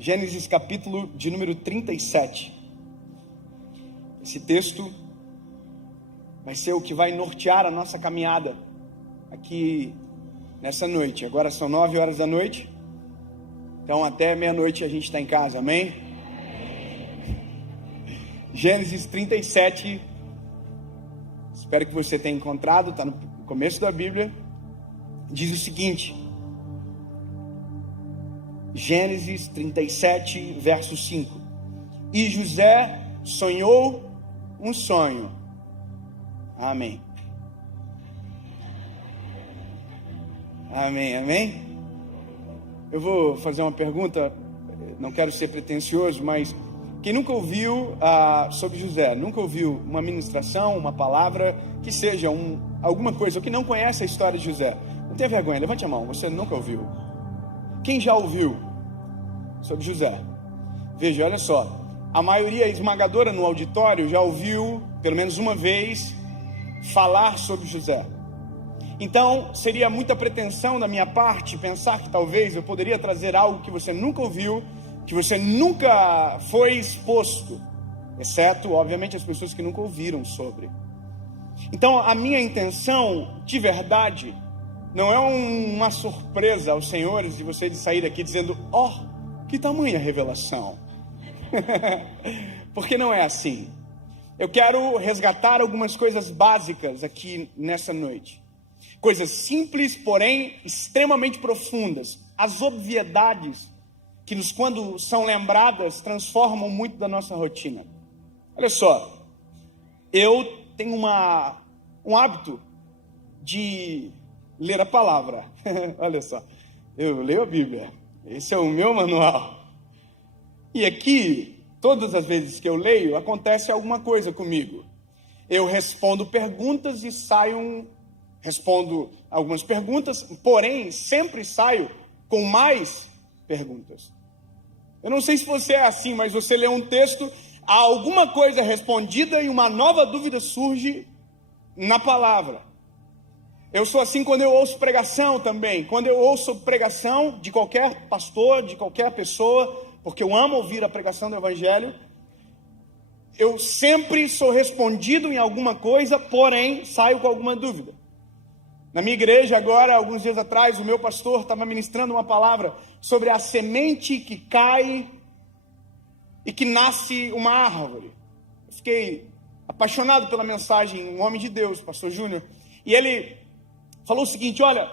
Gênesis capítulo de número 37. Esse texto vai ser o que vai nortear a nossa caminhada aqui nessa noite. Agora são 9 horas da noite, então até meia-noite a gente está em casa, amém? Gênesis 37, espero que você tenha encontrado, está no começo da Bíblia, diz o seguinte: Gênesis 37, verso 5. E José sonhou um sonho. Amém. Amém, amém? Eu vou fazer uma pergunta, não quero ser pretensioso, mas quem nunca ouviu sobre José, nunca ouviu uma ministração, uma palavra, que seja alguma coisa, ou que não conhece a história de José, não tenha vergonha, levante a mão, você nunca ouviu. Quem já ouviu sobre José? Veja, olha só, a maioria esmagadora no auditório já ouviu, pelo menos uma vez, falar sobre José. Então, seria muita pretensão da minha parte pensar que talvez eu poderia trazer algo que você nunca ouviu, que você nunca foi exposto, exceto, obviamente, as pessoas que nunca ouviram sobre. Então, a minha intenção, de verdade, não é uma surpresa aos senhores de você de sair daqui dizendo: que tamanha revelação. Porque não é assim. Eu quero resgatar algumas coisas básicas aqui nessa noite. Coisas simples, porém extremamente profundas. As obviedades que quando são lembradas, transformam muito da nossa rotina. Olha só, eu tenho um hábito de ler a palavra. Olha só, eu leio a Bíblia. Esse é o meu manual. E aqui, todas as vezes que eu leio, acontece alguma coisa comigo. Eu respondo perguntas e respondo algumas perguntas, porém, sempre saio com mais perguntas. Eu não sei se você é assim, mas você lê um texto, há alguma coisa respondida e uma nova dúvida surge na palavra. Eu sou assim quando eu ouço pregação também. Quando eu ouço pregação de qualquer pastor, de qualquer pessoa, porque eu amo ouvir a pregação do Evangelho, eu sempre sou respondido em alguma coisa, porém saio com alguma dúvida. Na minha igreja agora, alguns dias atrás, o meu pastor estava ministrando uma palavra sobre a semente que cai e que nasce uma árvore. Eu fiquei apaixonado pela mensagem, um homem de Deus, pastor Júnior, e ele falou o seguinte: olha,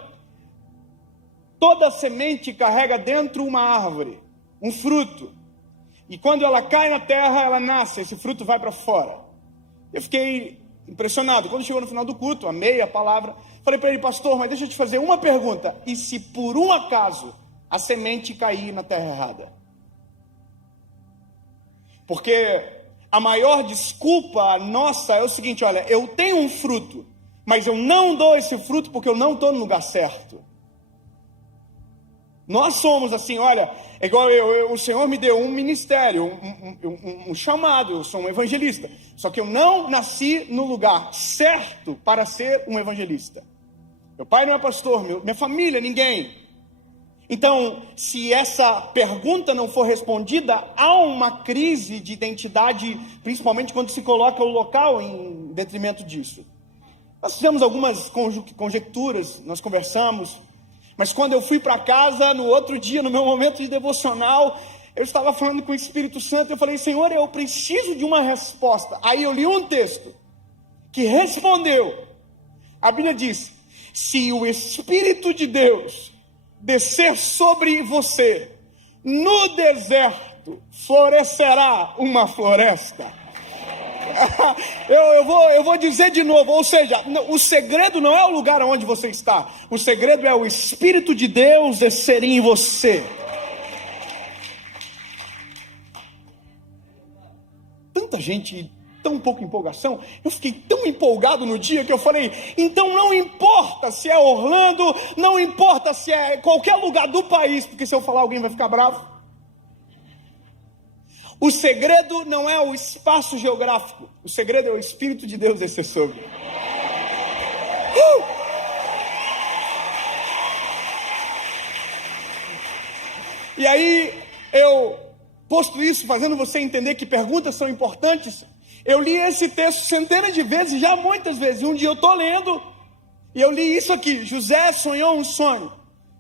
toda semente carrega dentro uma árvore, um fruto, e quando ela cai na terra, ela nasce, esse fruto vai para fora. Eu fiquei impressionado. Quando chegou no final do culto, amei a palavra, falei para ele: pastor, mas deixa eu te fazer uma pergunta, e se por um acaso a semente cair na terra errada? Porque a maior desculpa nossa é o seguinte: olha, eu tenho um fruto, mas eu não dou esse fruto porque eu não estou no lugar certo. Nós somos assim, olha, é igual o Senhor me deu um ministério, um chamado, eu sou um evangelista, só que eu não nasci no lugar certo para ser um evangelista. Meu pai não é pastor, minha família, ninguém. Então, se essa pergunta não for respondida, há uma crise de identidade, principalmente quando se coloca o local em detrimento disso. Nós fizemos algumas conjecturas, nós conversamos, mas quando eu fui para casa, no outro dia, no meu momento de devocional, eu estava falando com o Espírito Santo, eu falei: Senhor, eu preciso de uma resposta. Aí eu li um texto que respondeu. A Bíblia diz: se o Espírito de Deus descer sobre você, no deserto florescerá uma floresta. Eu vou dizer de novo, ou seja, o segredo não é o lugar onde você está, o segredo é o Espírito de Deus descer em você. Tanta gente, tão pouca empolgação. Eu fiquei tão empolgado no dia que eu falei: então não importa se é Orlando, não importa se é qualquer lugar do país, porque se eu falar alguém vai ficar bravo. O segredo não é o espaço geográfico, o segredo é o Espírito de Deus descer sobre. E aí, eu, posto isso, fazendo você entender que perguntas são importantes, eu li esse texto centenas de vezes, já muitas vezes. Um dia eu estou lendo, e eu li isso aqui: José sonhou um sonho.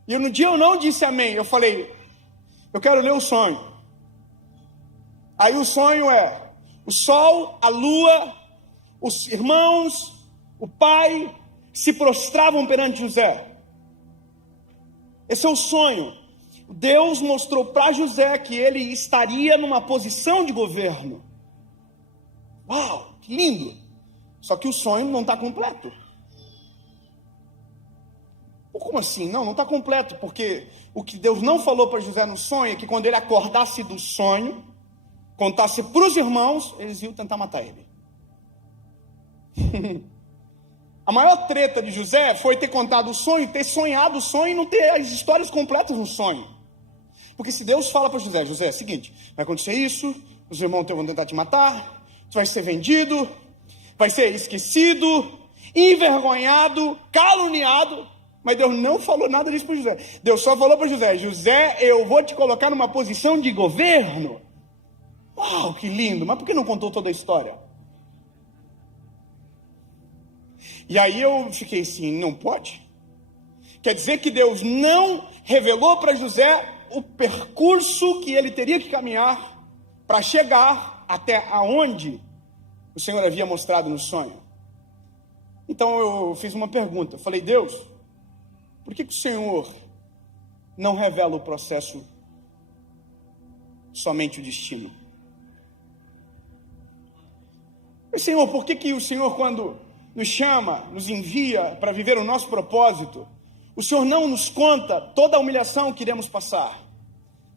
E no dia eu não disse amém, eu falei, eu quero ler o sonho. Aí o sonho é: o sol, a lua, os irmãos, o pai se prostravam perante José. Esse é o sonho. Deus mostrou para José que ele estaria numa posição de governo. Uau, que lindo! Só que o sonho não está completo. Como assim? Não está completo, porque o que Deus não falou para José no sonho é que quando ele acordasse do sonho, contasse para os irmãos, eles iam tentar matar ele. A maior treta de José foi ter contado o sonho, ter sonhado o sonho e não ter as histórias completas no sonho. Porque se Deus fala para José, José, é o seguinte, vai acontecer isso, os irmãos vão tentar te matar, tu vai ser vendido, vai ser esquecido, envergonhado, caluniado. Mas Deus não falou nada disso para José. Deus só falou para José, José, eu vou te colocar numa posição de governo. Uau, que lindo, mas por que não contou toda a história? E aí eu fiquei assim, não pode? Quer dizer que Deus não revelou para José o percurso que ele teria que caminhar para chegar até aonde o Senhor havia mostrado no sonho. Então eu fiz uma pergunta, falei, Deus, por que o Senhor não revela o processo, somente o destino? E, Senhor, por que o Senhor, quando nos chama, nos envia para viver o nosso propósito, o Senhor não nos conta toda a humilhação que iremos passar,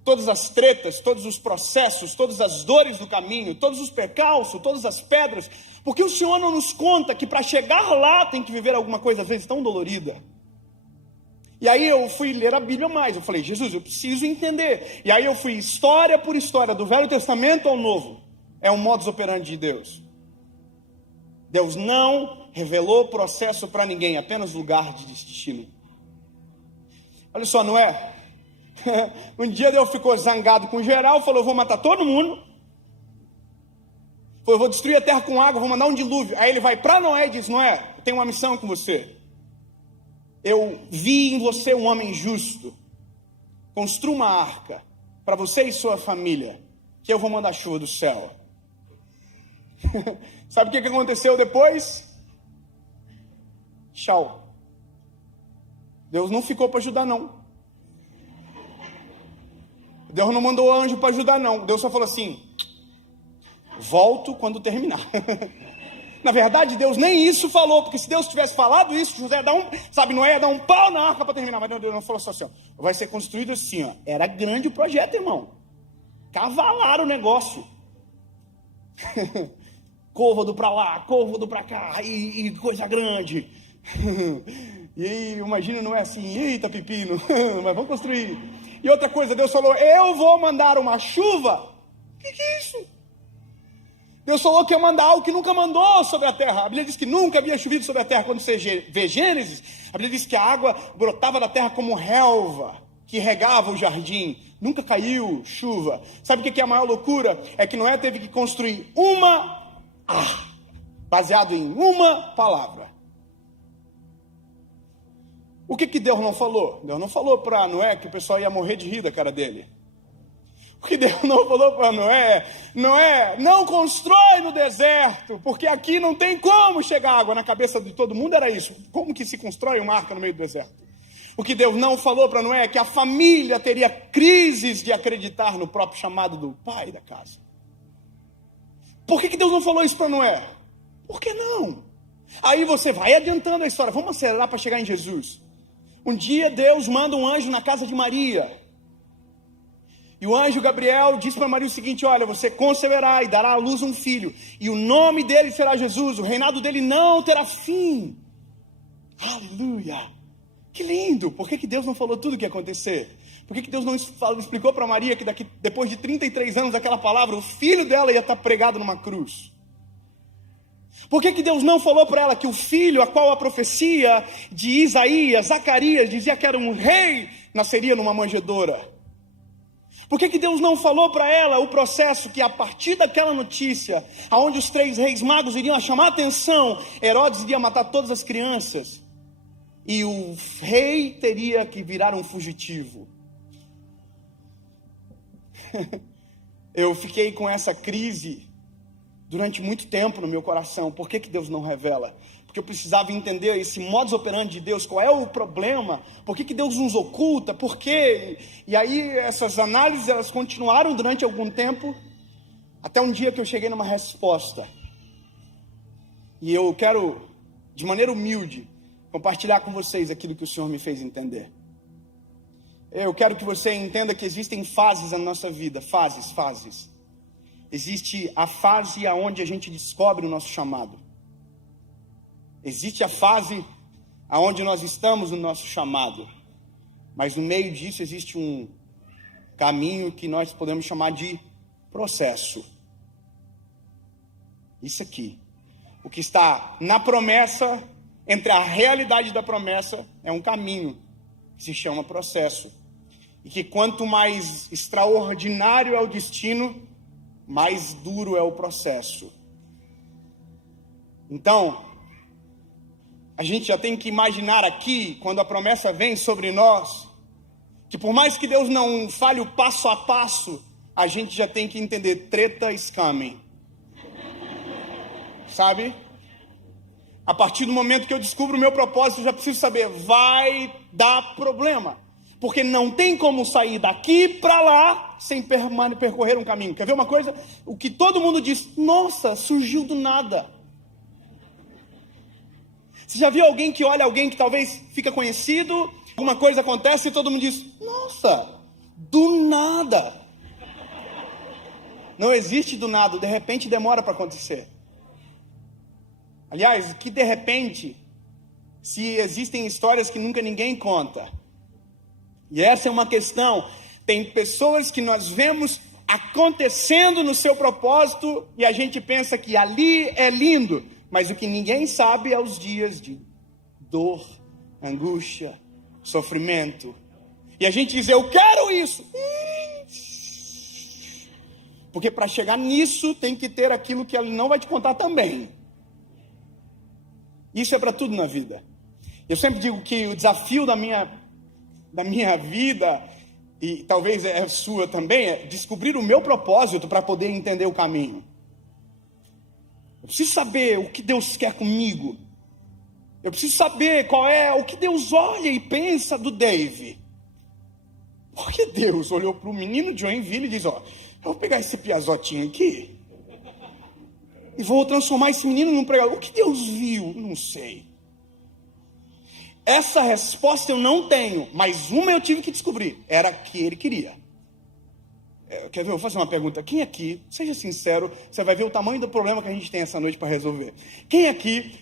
todas as tretas, todos os processos, todas as dores do caminho, todos os percalços, todas as pedras? Porque o Senhor não nos conta que para chegar lá tem que viver alguma coisa às vezes tão dolorida? E aí eu fui ler a Bíblia mais, eu falei, Jesus, eu preciso entender. E aí eu fui história por história, do Velho Testamento ao Novo. É um modus operandi de Deus. Deus não revelou processo para ninguém, apenas lugar de destino. Olha só, não é? Um dia Deus ficou zangado com geral, falou, vou matar todo mundo. Falou, eu vou destruir a terra com água, vou mandar um dilúvio. Aí ele vai para Noé e diz, Noé, eu tenho uma missão com você. Eu vi em você um homem justo. Construa uma arca para você e sua família, que eu vou mandar chuva do céu. Sabe o que aconteceu depois? Tchau. Deus não ficou para ajudar, não. Deus não mandou anjo para ajudar, não. Deus só falou assim, volto quando terminar. Na verdade, Deus nem isso falou, porque se Deus tivesse falado isso, José ia dar Noé ia dar um pau na arca para terminar, mas Deus não falou assim, ó, vai ser construído assim, ó. Era grande o projeto, irmão. Cavalaram o negócio. Côvado para lá, côvado para cá, e coisa grande. E aí, imagina, não é assim, eita pepino, mas vamos construir. E outra coisa, Deus falou, eu vou mandar uma chuva. O que é isso? Deus falou que ia mandar algo que nunca mandou sobre a terra. A Bíblia diz que nunca havia chovido sobre a terra. Quando você vê Gênesis, a Bíblia diz que a água brotava da terra como relva, que regava o jardim. Nunca caiu chuva. Sabe o que é a maior loucura? É que Noé teve que construir baseado em uma palavra. O que Deus não falou? Deus não falou para Noé que o pessoal ia morrer de rir da cara dele. O que Deus não falou para Noé, não constrói no deserto, porque aqui não tem como chegar água. Na cabeça de todo mundo era isso. Como que se constrói uma arca no meio do deserto? O que Deus não falou para Noé é que a família teria crises de acreditar no próprio chamado do pai da casa. Por que Deus não falou isso para Noé? Por que não? Aí você vai adiantando a história, vamos acelerar para chegar em Jesus. Um dia Deus manda um anjo na casa de Maria. E o anjo Gabriel disse para Maria o seguinte, olha, você conceberá e dará à luz um filho, e o nome dele será Jesus, o reinado dele não terá fim. Aleluia! Que lindo! Por que Deus não falou tudo o que ia acontecer? Por que Deus não explicou para Maria que depois de 33 anos daquela palavra, o filho dela ia estar pregado numa cruz? Por que Deus não falou para ela que o filho, a qual a profecia de Isaías, Zacarias, dizia que era um rei, nasceria numa manjedoura? Por que Deus não falou para ela o processo que a partir daquela notícia, aonde os 3 reis magos iriam chamar a atenção, Herodes iria matar todas as crianças e o rei teria que virar um fugitivo? Eu fiquei com essa crise durante muito tempo no meu coração. Por que Deus não revela? Porque eu precisava entender esse modus operandi de Deus. Qual é o problema? Por que Deus nos oculta? Por quê? E aí essas análises elas continuaram durante algum tempo, até um dia que eu cheguei numa resposta. E eu quero, de maneira humilde, compartilhar com vocês aquilo que o Senhor me fez entender. Eu quero que você entenda que existem fases na nossa vida, fases. Existe a fase onde a gente descobre o nosso chamado. Existe a fase onde nós estamos no nosso chamado. Mas no meio disso existe um caminho que nós podemos chamar de processo. Isso aqui. O que está na promessa, entre a realidade da promessa, é um caminho que se chama processo. E que quanto mais extraordinário é o destino, mais duro é o processo. Então, a gente já tem que imaginar aqui, quando a promessa vem sobre nós, que por mais que Deus não fale o passo a passo, a gente já tem que entender, treta is coming. Sabe? A partir do momento que eu descubro o meu propósito, eu já preciso saber, vai dar problema. Porque não tem como sair daqui para lá sem percorrer um caminho. Quer ver uma coisa? O que todo mundo diz, nossa, surgiu do nada. Você já viu alguém que olha alguém que talvez fica conhecido, alguma coisa acontece e todo mundo diz, nossa, do nada. Não existe do nada, de repente demora para acontecer. Aliás, que de repente, se existem histórias que nunca ninguém conta. E essa é uma questão. Tem pessoas que nós vemos acontecendo no seu propósito e a gente pensa que ali é lindo, mas o que ninguém sabe é os dias de dor, angústia, sofrimento. E a gente diz, eu quero isso. Porque para chegar nisso tem que ter aquilo que ele não vai te contar também. Isso é para tudo na vida. Eu sempre digo que o desafio da minha vida, e talvez é a sua também, é descobrir o meu propósito para poder entender o caminho. Eu preciso saber o que Deus quer comigo. Eu preciso saber qual é o que Deus olha e pensa do Dave. Porque Deus olhou para o menino de Joinville e diz, eu vou pegar esse piazotinho aqui e vou transformar esse menino num pregador. O que Deus viu? Não sei. Essa resposta eu não tenho, mas uma eu tive que descobrir. Era que ele queria. Quer ver? Eu vou fazer uma pergunta. Quem aqui, seja sincero, você vai ver o tamanho do problema que a gente tem essa noite para resolver. Quem aqui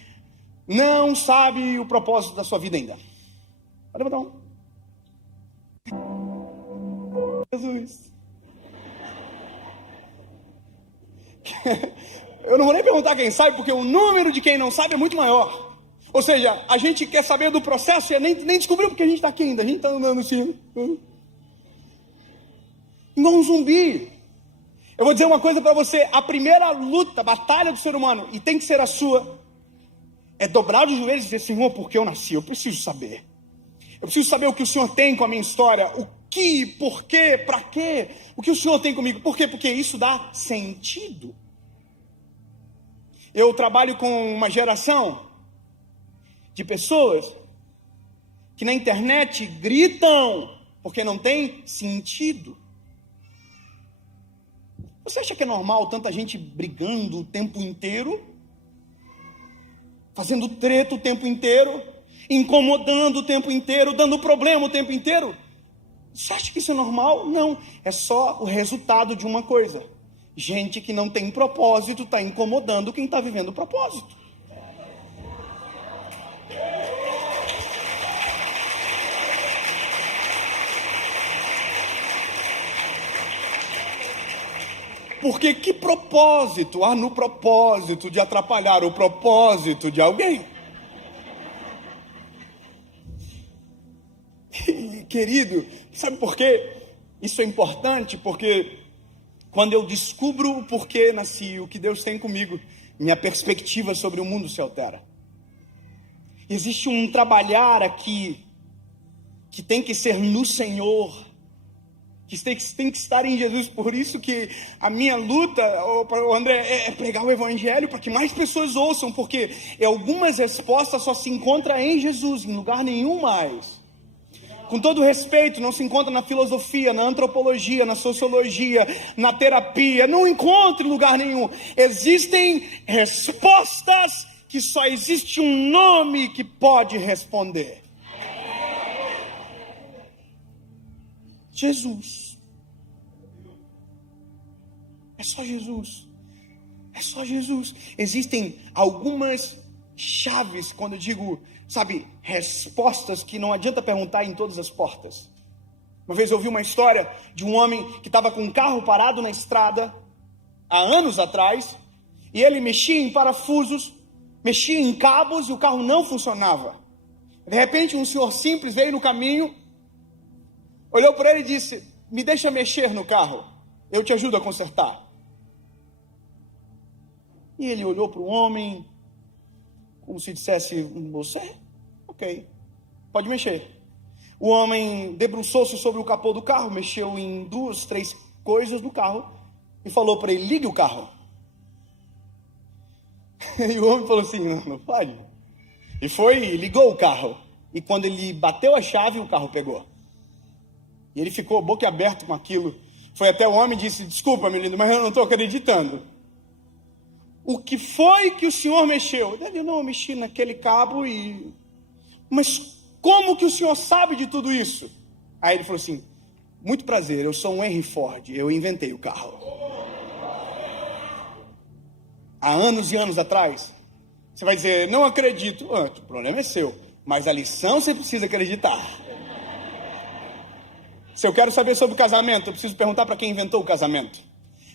não sabe o propósito da sua vida ainda? Pode botar um. Jesus. Eu não vou nem perguntar quem sabe, porque o número de quem não sabe é muito maior. Ou seja, a gente quer saber do processo e nem descobriu porque a gente está aqui ainda. A gente está andando assim. Igual um zumbi. Eu vou dizer uma coisa para você. A primeira luta, batalha do ser humano, e tem que ser a sua, é dobrar os joelhos e dizer, Senhor, por que eu nasci? Eu preciso saber. Eu preciso saber o que o Senhor tem com a minha história. O que, por quê, para quê? O que o Senhor tem comigo. Por quê? Porque isso dá sentido. Eu trabalho com uma geração de pessoas que na internet gritam porque não tem sentido. Você acha que é normal tanta gente brigando o tempo inteiro? Fazendo treta o tempo inteiro? Incomodando o tempo inteiro? Dando problema o tempo inteiro? Você acha que isso é normal? Não, é só o resultado de uma coisa. Gente que não tem propósito está incomodando quem está vivendo o propósito. Porque que propósito há no propósito de atrapalhar o propósito de alguém? Querido, sabe por quê? Isso é importante porque quando eu descubro o porquê nasci, o que Deus tem comigo, minha perspectiva sobre o mundo se altera. Existe um trabalhar aqui que tem que ser no Senhor, que tem que estar em Jesus. Por isso que a minha luta, André, é pregar o Evangelho para que mais pessoas ouçam, porque algumas respostas só se encontram em Jesus, em lugar nenhum mais. Com todo respeito, não se encontra na filosofia, na antropologia, na sociologia, na terapia, não encontra em lugar nenhum. Existem respostas que só existe um nome que pode responder. Jesus. É só Jesus. É só Jesus. Existem algumas chaves, quando eu digo, respostas que não adianta perguntar em todas as portas. Uma vez eu ouvi uma história de um homem que estava com um carro parado na estrada, há anos atrás, e ele mexia em parafusos, mexia em cabos e o carro não funcionava. De repente um senhor simples veio no caminho, olhou para ele e disse: me deixa mexer no carro, eu te ajudo a consertar. E ele olhou para o homem, como se dissesse: você? Ok, pode mexer. O homem debruçou-se sobre o capô do carro, mexeu em 2, 3 coisas do carro e falou para ele: ligue o carro. E o homem falou assim: não pode. E foi e ligou o carro. E quando ele bateu a chave, o carro pegou. E ele ficou boquiaberto com aquilo. Foi até o homem e disse: desculpa, meu lindo, mas eu não estou acreditando. O que foi que o senhor mexeu? Ele: não, eu mexi naquele cabo e... Mas como que o senhor sabe de tudo isso? Aí ele falou assim: muito prazer, eu sou um Henry Ford, eu inventei o carro. Há anos e anos atrás. Você vai dizer: não acredito. O problema é seu, mas a lição você precisa acreditar. Se eu quero saber sobre o casamento, eu preciso perguntar para quem inventou o casamento.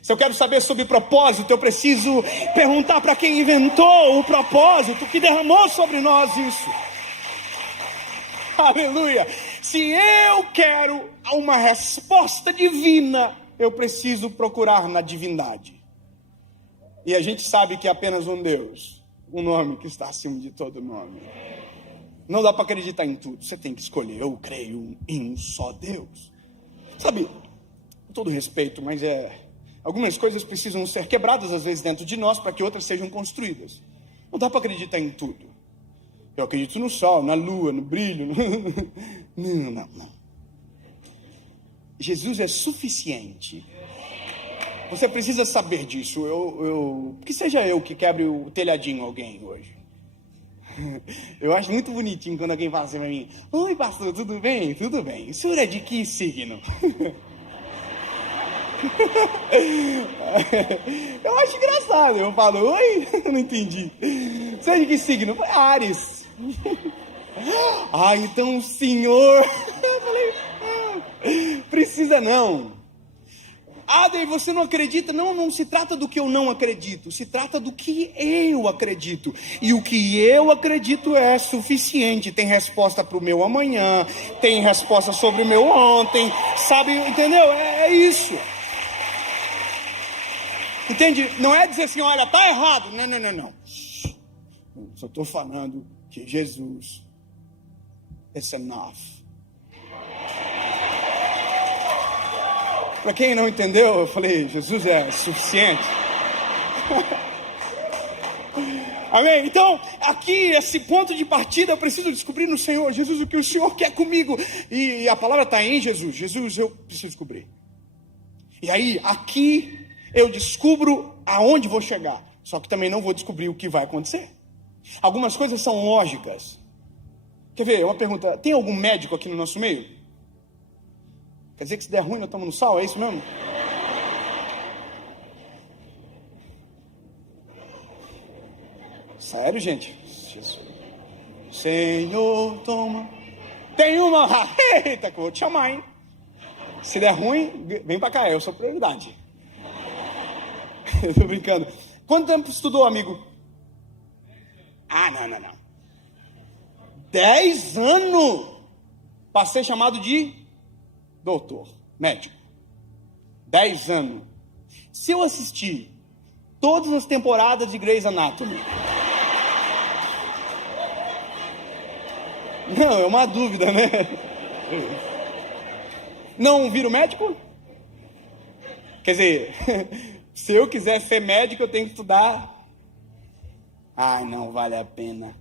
Se eu quero saber sobre o propósito, eu preciso perguntar para quem inventou o propósito, que derramou sobre nós isso. Aleluia! Se eu quero uma resposta divina, eu preciso procurar na divindade. E a gente sabe que é apenas um Deus, um nome que está acima de todo nome. Não dá para acreditar em tudo, você tem que escolher. Eu creio em um só Deus. Sabe, com todo respeito, mas algumas coisas precisam ser quebradas às vezes dentro de nós para que outras sejam construídas. Não dá para acreditar em tudo. Eu acredito no sol, na lua, no brilho. Não. Jesus é suficiente. Você precisa saber disso. Que seja eu que quebre o telhadinho alguém hoje. Eu acho muito bonitinho quando alguém fala assim pra mim: oi, pastor, tudo bem? Tudo bem. O senhor é de que signo? Eu acho engraçado. Eu falo: oi? Não entendi. Você é de que signo? Áries. Então o senhor... Eu falei: precisa não. Daí você não acredita? Não se trata do que eu não acredito, se trata do que eu acredito. E o que eu acredito é suficiente. Tem resposta para o meu amanhã, tem resposta sobre o meu ontem, sabe? Entendeu? É isso. Entende? Não é dizer assim: olha, tá errado. Não. Só estou falando que Jesus is enough. Para quem não entendeu, eu falei: Jesus é suficiente. Amém? Então, aqui, esse ponto de partida, eu preciso descobrir no Senhor. Jesus, o que o Senhor quer comigo? E a palavra está em Jesus. Jesus, eu preciso descobrir. E aí, aqui, eu descubro aonde vou chegar. Só que também não vou descobrir o que vai acontecer. Algumas coisas são lógicas. Quer ver? Uma pergunta: tem algum médico aqui no nosso meio? Quer dizer que se der ruim nós estamos no sal, é isso mesmo? Sério, gente? Jesus. Senhor, toma. Tem uma... Eita, que eu vou te chamar, hein? Se der ruim, vem pra cá, eu sou prioridade. Eu tô brincando. Quanto tempo estudou, amigo? Não. 10 anos. Passei chamado de doutor, médico. 10 anos. Se eu assistir todas as temporadas de Grey's Anatomy... Não, é uma dúvida, né? Não viro médico? Quer dizer, se eu quiser ser médico, eu tenho que estudar. Ai, não vale a pena.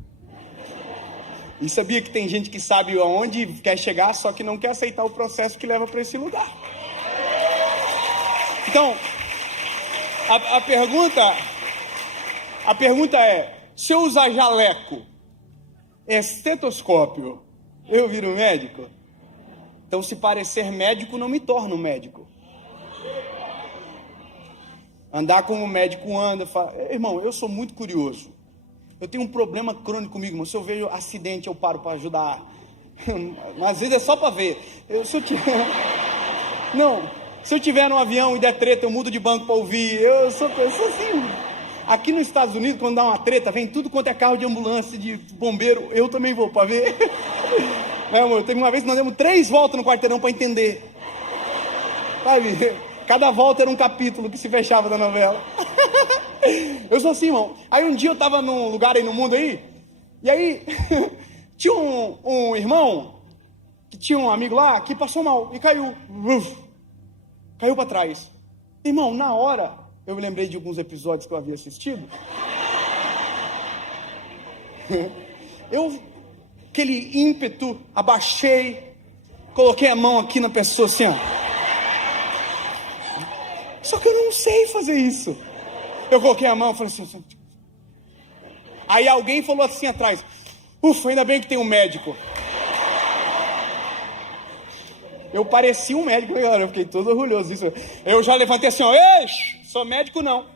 E sabia que tem gente que sabe aonde quer chegar, só que não quer aceitar o processo que leva para esse lugar. Então, a pergunta é, se eu usar jaleco, estetoscópio, eu viro médico? Então, se parecer médico, não me torno médico. Andar como o médico anda, irmão, eu sou muito curioso. Eu tenho um problema crônico comigo, mas se eu vejo acidente, eu paro para ajudar. Mas às vezes é só para ver. Se eu tiver no avião e der treta, eu mudo de banco para ouvir. Eu sou assim. Aqui nos Estados Unidos, quando dá uma treta, vem tudo quanto é carro de ambulância, de bombeiro. Eu também vou para ver. Não, amor, teve uma vez que nós demos 3 voltas no quarteirão para entender. Sabe? Cada volta era um capítulo que se fechava da novela. Eu sou assim, irmão. Aí um dia eu tava num lugar aí no mundo aí, e aí tinha um irmão, que tinha um amigo lá, que passou mal, e caiu. Caiu pra trás. Irmão, na hora, eu me lembrei de alguns episódios que eu havia assistido. Aquele ímpeto, abaixei, coloquei a mão aqui na pessoa assim, ó. Só que eu não sei fazer isso. Eu coloquei a mão e falei assim. Aí alguém falou assim atrás, ufa, ainda bem que tem um médico. Eu parecia um médico, eu fiquei todo orgulhoso disso. Eu já levantei assim, ó, sou médico não.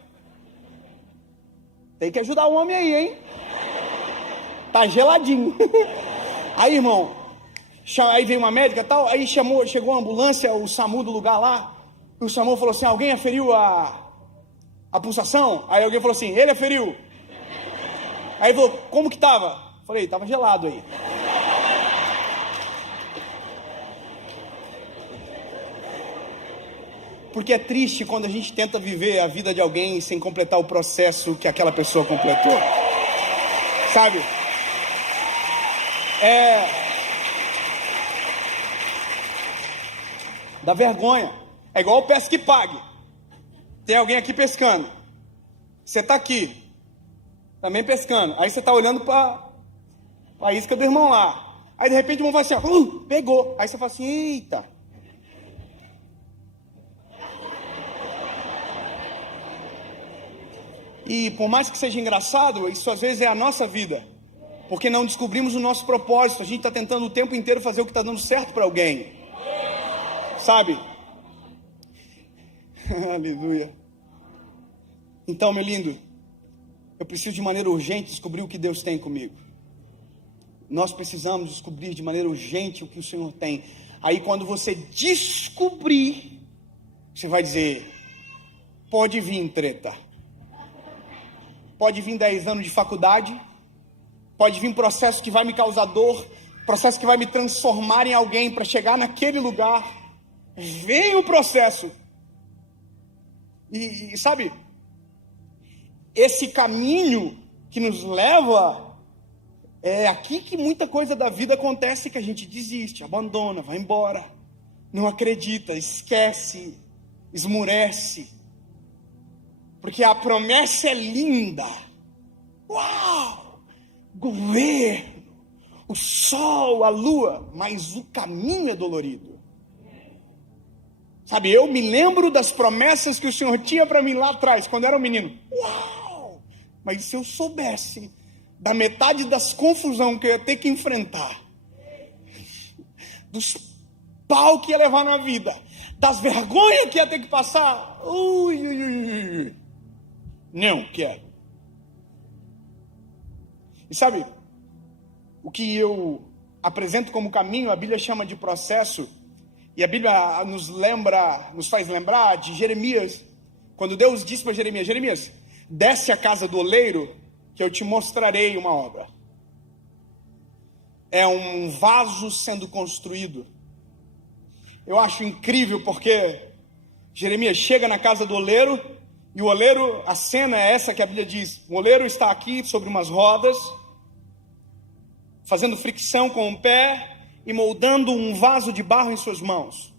Tem que ajudar o homem aí, hein? Tá geladinho. Aí, irmão, aí veio uma médica e tal, aí chegou a ambulância, o SAMU do lugar lá, e o SAMU falou assim, alguém aferiu a pulsação? Aí alguém falou assim, ele aferiu. Aí ele falou, como que tava? Falei, tava gelado aí. Porque é triste quando a gente tenta viver a vida de alguém sem completar o processo que aquela pessoa completou. Sabe? Dá vergonha. É igual o pesca que pague. Tem alguém aqui pescando. Você tá aqui. Também pescando. Aí você tá olhando para a isca do irmão lá. Aí de repente o irmão fala assim, pegou. Aí você fala assim, eita. E por mais que seja engraçado, isso às vezes é a nossa vida. Porque não descobrimos o nosso propósito. A gente está tentando o tempo inteiro fazer o que está dando certo para alguém. Sabe? Aleluia. Então, meu lindo, eu preciso de maneira urgente descobrir o que Deus tem comigo. Nós precisamos descobrir de maneira urgente o que o Senhor tem. Aí quando você descobrir, você vai dizer, pode vir treta. Pode vir 10 anos de faculdade, pode vir processo que vai me causar dor, processo que vai me transformar em alguém para chegar naquele lugar. Vem o processo. E sabe, esse caminho que nos leva, é aqui que muita coisa da vida acontece, que a gente desiste, abandona, vai embora, não acredita, esquece, esmurece. Porque a promessa é linda. Uau! Governo, o sol, a lua, mas o caminho é dolorido. Sabe, eu me lembro das promessas que o Senhor tinha para mim lá atrás, quando eu era um menino. Uau! Mas se eu soubesse da metade das confusões que eu ia ter que enfrentar, dos pau que ia levar na vida, das vergonhas que ia ter que passar, não quero. E sabe, o que eu apresento como caminho, a Bíblia chama de processo, e a Bíblia nos faz lembrar de Jeremias, quando Deus disse para Jeremias, Jeremias, desce a casa do oleiro, que eu te mostrarei uma obra. É um vaso sendo construído. Eu acho incrível porque Jeremias chega na casa do oleiro, e o oleiro, a cena é essa que a Bíblia diz: o oleiro está aqui sobre umas rodas, fazendo fricção com o pé e moldando um vaso de barro em suas mãos.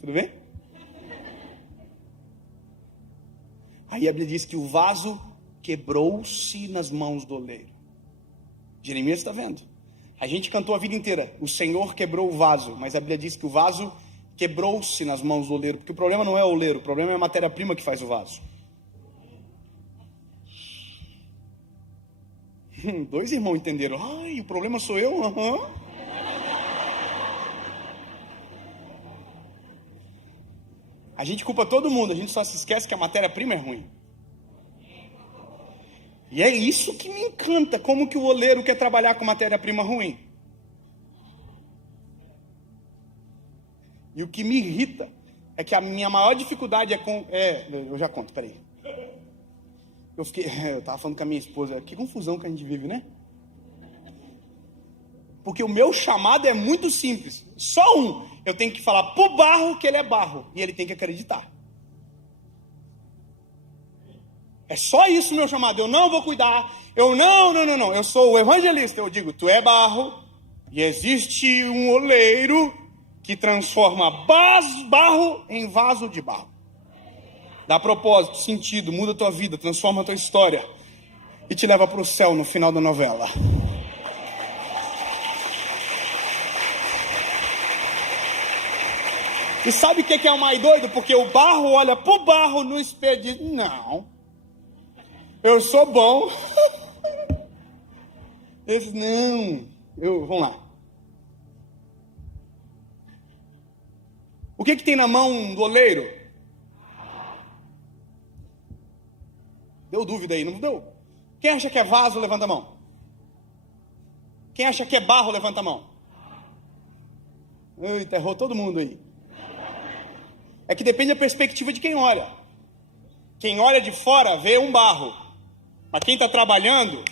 Tudo bem? Aí a Bíblia diz que o vaso quebrou-se nas mãos do oleiro. Jeremias está vendo. A gente cantou a vida inteira: o Senhor quebrou o vaso. Mas a Bíblia diz que o vaso quebrou-se nas mãos do oleiro. Porque o problema não é o oleiro, o problema é a matéria-prima que faz o vaso. Dois irmãos entenderam. Ai, o problema sou eu? Uhum. A gente culpa todo mundo, a gente só se esquece que a matéria-prima é ruim. E é isso que me encanta, como que o oleiro quer trabalhar com matéria-prima ruim. E o que me irrita é que a minha maior dificuldade eu já conto, peraí. Eu tava falando com a minha esposa, que confusão que a gente vive, né? Porque o meu chamado é muito simples, só um: eu tenho que falar pro barro que ele é barro, e ele tem que acreditar. É só isso o meu chamado. Eu não vou cuidar, não, eu sou o evangelista. Eu digo: tu é barro, e existe um oleiro que transforma barro em vaso de barro. Dá propósito, sentido, muda a tua vida, transforma a tua história e te leva para o céu no final da novela. E sabe o que é o mais doido? Porque o barro olha pro barro no espelho e diz: não, eu sou bom. Ele diz: não, vamos lá. O que tem na mão do oleiro? Deu dúvida aí, não deu? Quem acha que é vaso, levanta a mão. Quem acha que é barro, levanta a mão. Eita, errou todo mundo aí. É que depende da perspectiva de quem olha. Quem olha de fora vê um barro, mas quem está trabalhando...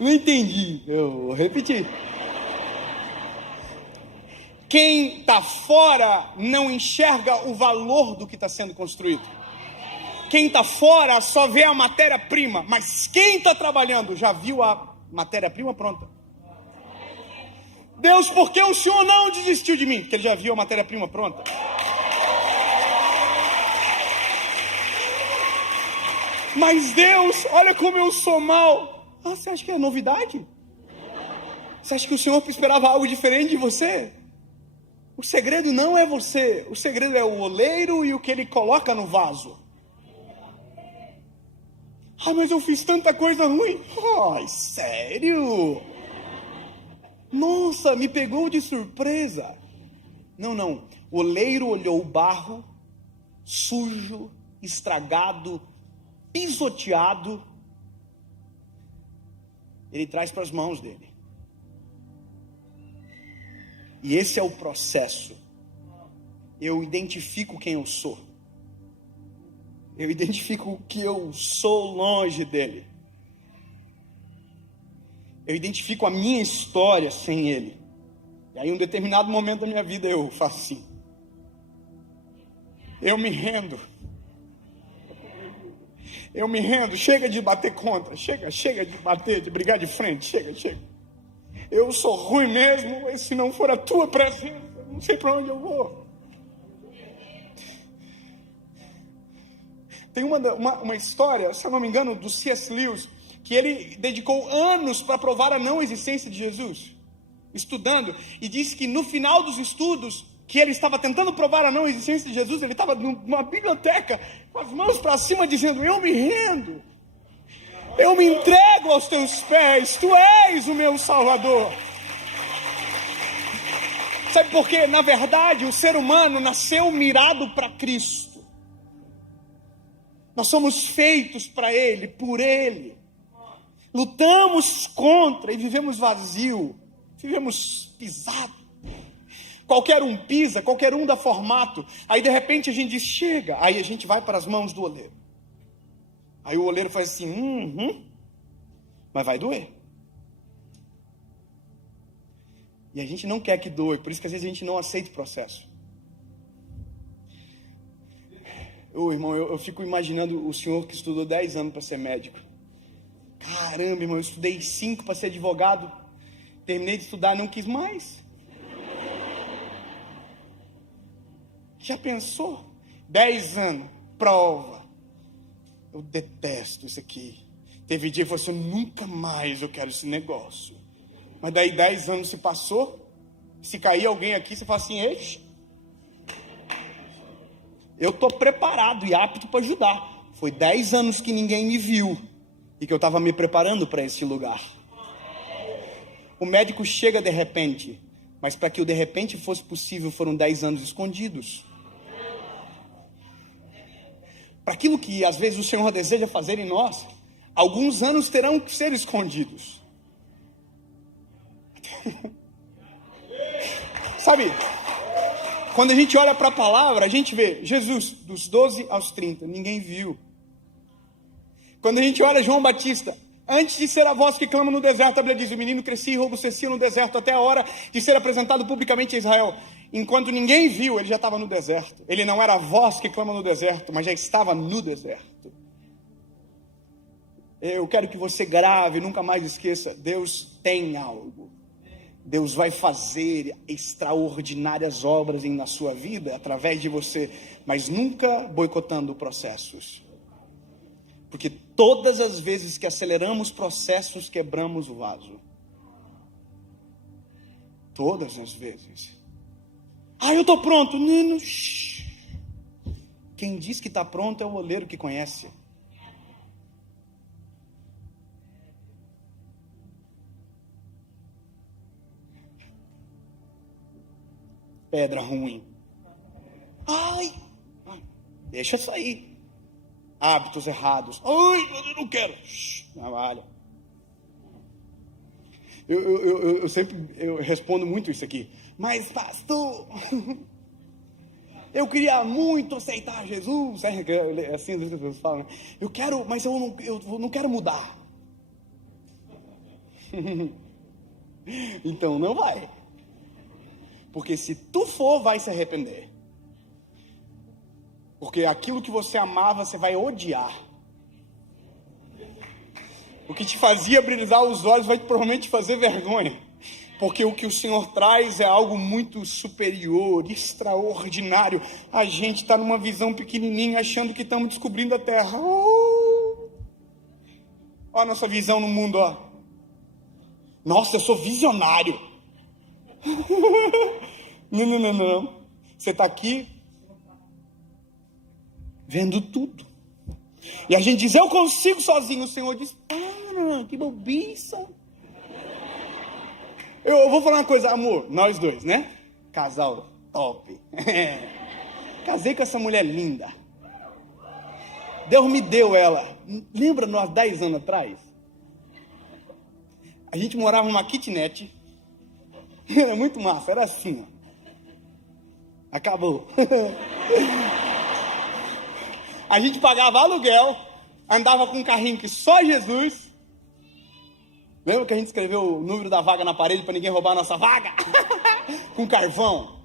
Não entendi, eu vou repetir. Quem está fora não enxerga o valor do que está sendo construído. Quem está fora só vê a matéria-prima, mas quem está trabalhando já viu a matéria-prima pronta. Deus, por que o Senhor não desistiu de mim? Porque ele já viu a matéria-prima pronta. Mas Deus, olha como eu sou mal. Você acha que é novidade? Você acha que o Senhor esperava algo diferente de você? O segredo não é você. O segredo é o oleiro e o que ele coloca no vaso. Mas eu fiz tanta coisa ruim. Ai, sério? Nossa, me pegou de surpresa. Não. O oleiro olhou o barro sujo, estragado, pisoteado. Ele traz para as mãos dele. E esse é o processo. Eu identifico quem eu sou. Eu identifico que eu sou longe dele. Eu identifico a minha história sem ele. E aí, em um determinado momento da minha vida, eu faço assim. Eu me rendo. Eu me rendo. Chega de bater contra. Chega de bater, de brigar de frente. Chega. Eu sou ruim mesmo. E se não for a tua presença, eu não sei para onde eu vou. Tem uma história, se eu não me engano, do C.S. Lewis, que ele dedicou anos para provar a não existência de Jesus, estudando, e disse que no final dos estudos, que ele estava tentando provar a não existência de Jesus, ele estava numa biblioteca, com as mãos para cima, dizendo: eu me rendo, eu me entrego aos teus pés, tu és o meu Salvador. Sabe por quê? Na verdade, o ser humano nasceu mirado para Cristo. Nós somos feitos para Ele, por Ele. Lutamos contra e vivemos vazio, vivemos pisado. Qualquer um pisa, qualquer um dá formato. Aí de repente a gente diz, chega. Aí a gente vai para as mãos do oleiro. Aí o oleiro faz assim, mas vai doer. E a gente não quer que doe, por isso que às vezes a gente não aceita o processo. Irmão, eu fico imaginando o senhor que estudou 10 anos para ser médico. Caramba, irmão, eu estudei 5 para ser advogado. Terminei de estudar, não quis mais. Já pensou? 10 anos, prova. Eu detesto isso aqui. Teve dia que eu falei assim, nunca mais eu quero esse negócio. Mas daí 10 anos se passou. Se cair alguém aqui, você fala assim, eixe, eu estou preparado e apto para ajudar. Foi 10 anos que ninguém me viu e que eu estava me preparando para esse lugar. O médico chega de repente, mas para que o de repente fosse possível, foram 10 anos escondidos. Para aquilo que às vezes o Senhor deseja fazer em nós, alguns anos terão que ser escondidos. Sabe, quando a gente olha para a palavra, a gente vê Jesus, dos 12 aos 30, ninguém viu. Quando a gente olha João Batista, antes de ser a voz que clama no deserto, a Bíblia diz, o menino crescia e robustecia no deserto até a hora de ser apresentado publicamente a Israel. Enquanto ninguém viu, ele já estava no deserto. Ele não era a voz que clama no deserto, mas já estava no deserto. Eu quero que você grave, nunca mais esqueça, Deus tem algo. Deus vai fazer extraordinárias obras na sua vida, através de você, mas nunca boicotando processos. Porque todas as vezes que aceleramos processos, quebramos o vaso. Todas as vezes. Eu estou pronto. Não. Quem diz que está pronto é o oleiro que conhece. Pedra ruim. Deixa sair. Hábitos errados. Eu não quero. Trabalha. Eu sempre respondo muito isso aqui. Mas pastor, eu queria muito aceitar Jesus. É assim as pessoas falam. Né? Eu quero, mas eu não quero mudar. Então não vai. Porque se tu for, vai se arrepender. Porque aquilo que você amava, você vai odiar. O que te fazia brilhar os olhos vai provavelmente te fazer vergonha. Porque o que o Senhor traz é algo muito superior, extraordinário. A gente está numa visão pequenininha, achando que estamos descobrindo a Terra. Olha a nossa visão no mundo, ó. Nossa, eu sou visionário. Não. Você está aqui vendo tudo. E a gente diz, eu consigo sozinho. O Senhor diz, que bobiça. Eu vou falar uma coisa, amor, nós dois, né? Casal top. Casei com essa mulher linda. Deus me deu ela. Lembra nós 10 anos atrás? A gente morava numa kitnet. Era muito massa, era assim, ó. Acabou. A gente pagava aluguel, andava com um carrinho que só Jesus. Lembra que a gente escreveu o número da vaga na parede para ninguém roubar a nossa vaga? Com carvão.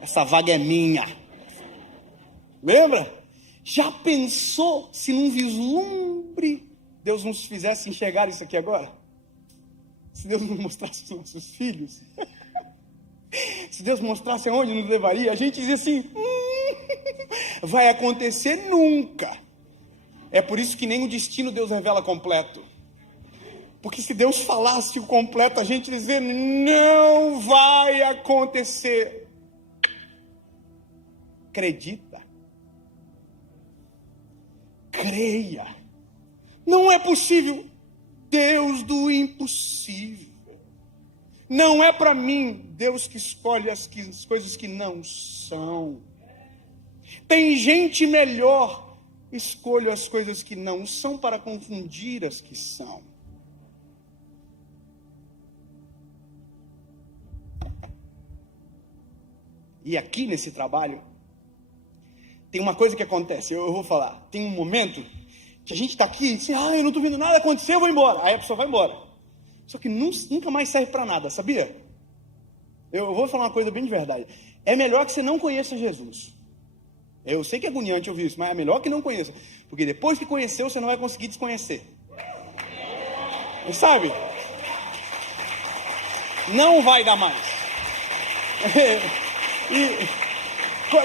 Essa vaga é minha. Lembra? Já pensou se num vislumbre Deus nos fizesse enxergar isso aqui agora? Se Deus nos mostrasse os nossos filhos? Se Deus mostrasse aonde nos levaria, a gente dizia assim, vai acontecer nunca. É por isso que nem o destino Deus revela completo. Porque se Deus falasse o completo, a gente dizia, não vai acontecer. Acredita. Creia. Não é possível. Deus do impossível. Não é para mim, Deus que escolhe as coisas que não são. Tem gente melhor. Escolho as coisas que não são para confundir as que são. E aqui nesse trabalho, tem uma coisa que acontece, eu vou falar. Tem um momento que a gente está aqui e diz, eu não estou vendo nada acontecer, eu vou embora. Aí a pessoa vai embora. Só que nunca mais serve para nada, sabia? Eu vou falar uma coisa bem de verdade. É melhor que você não conheça Jesus. Eu sei que é agoniante ouvir isso, mas é melhor que não conheça. Porque depois que conheceu, você não vai conseguir desconhecer. E sabe? Não vai dar mais.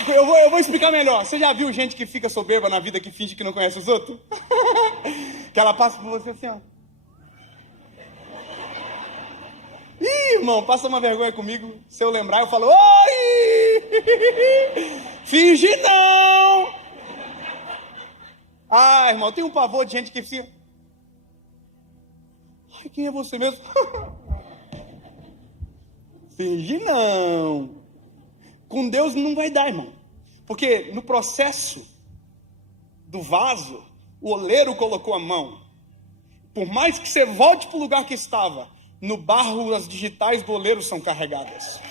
Eu vou explicar melhor. Você já viu gente que fica soberba na vida, que finge que não conhece os outros? Que ela passa por você assim, ó. Ih, irmão, passa uma vergonha comigo. Se eu lembrar, eu falo, oi! Finge não! Ah, irmão, eu tenho um pavor de gente que fica... Ai, quem é você mesmo? Finge não! Com Deus não vai dar, irmão. Porque no processo do vaso, o oleiro colocou a mão. Por mais que você volte para o lugar que estava, no barro as digitais do oleiro são carregadas.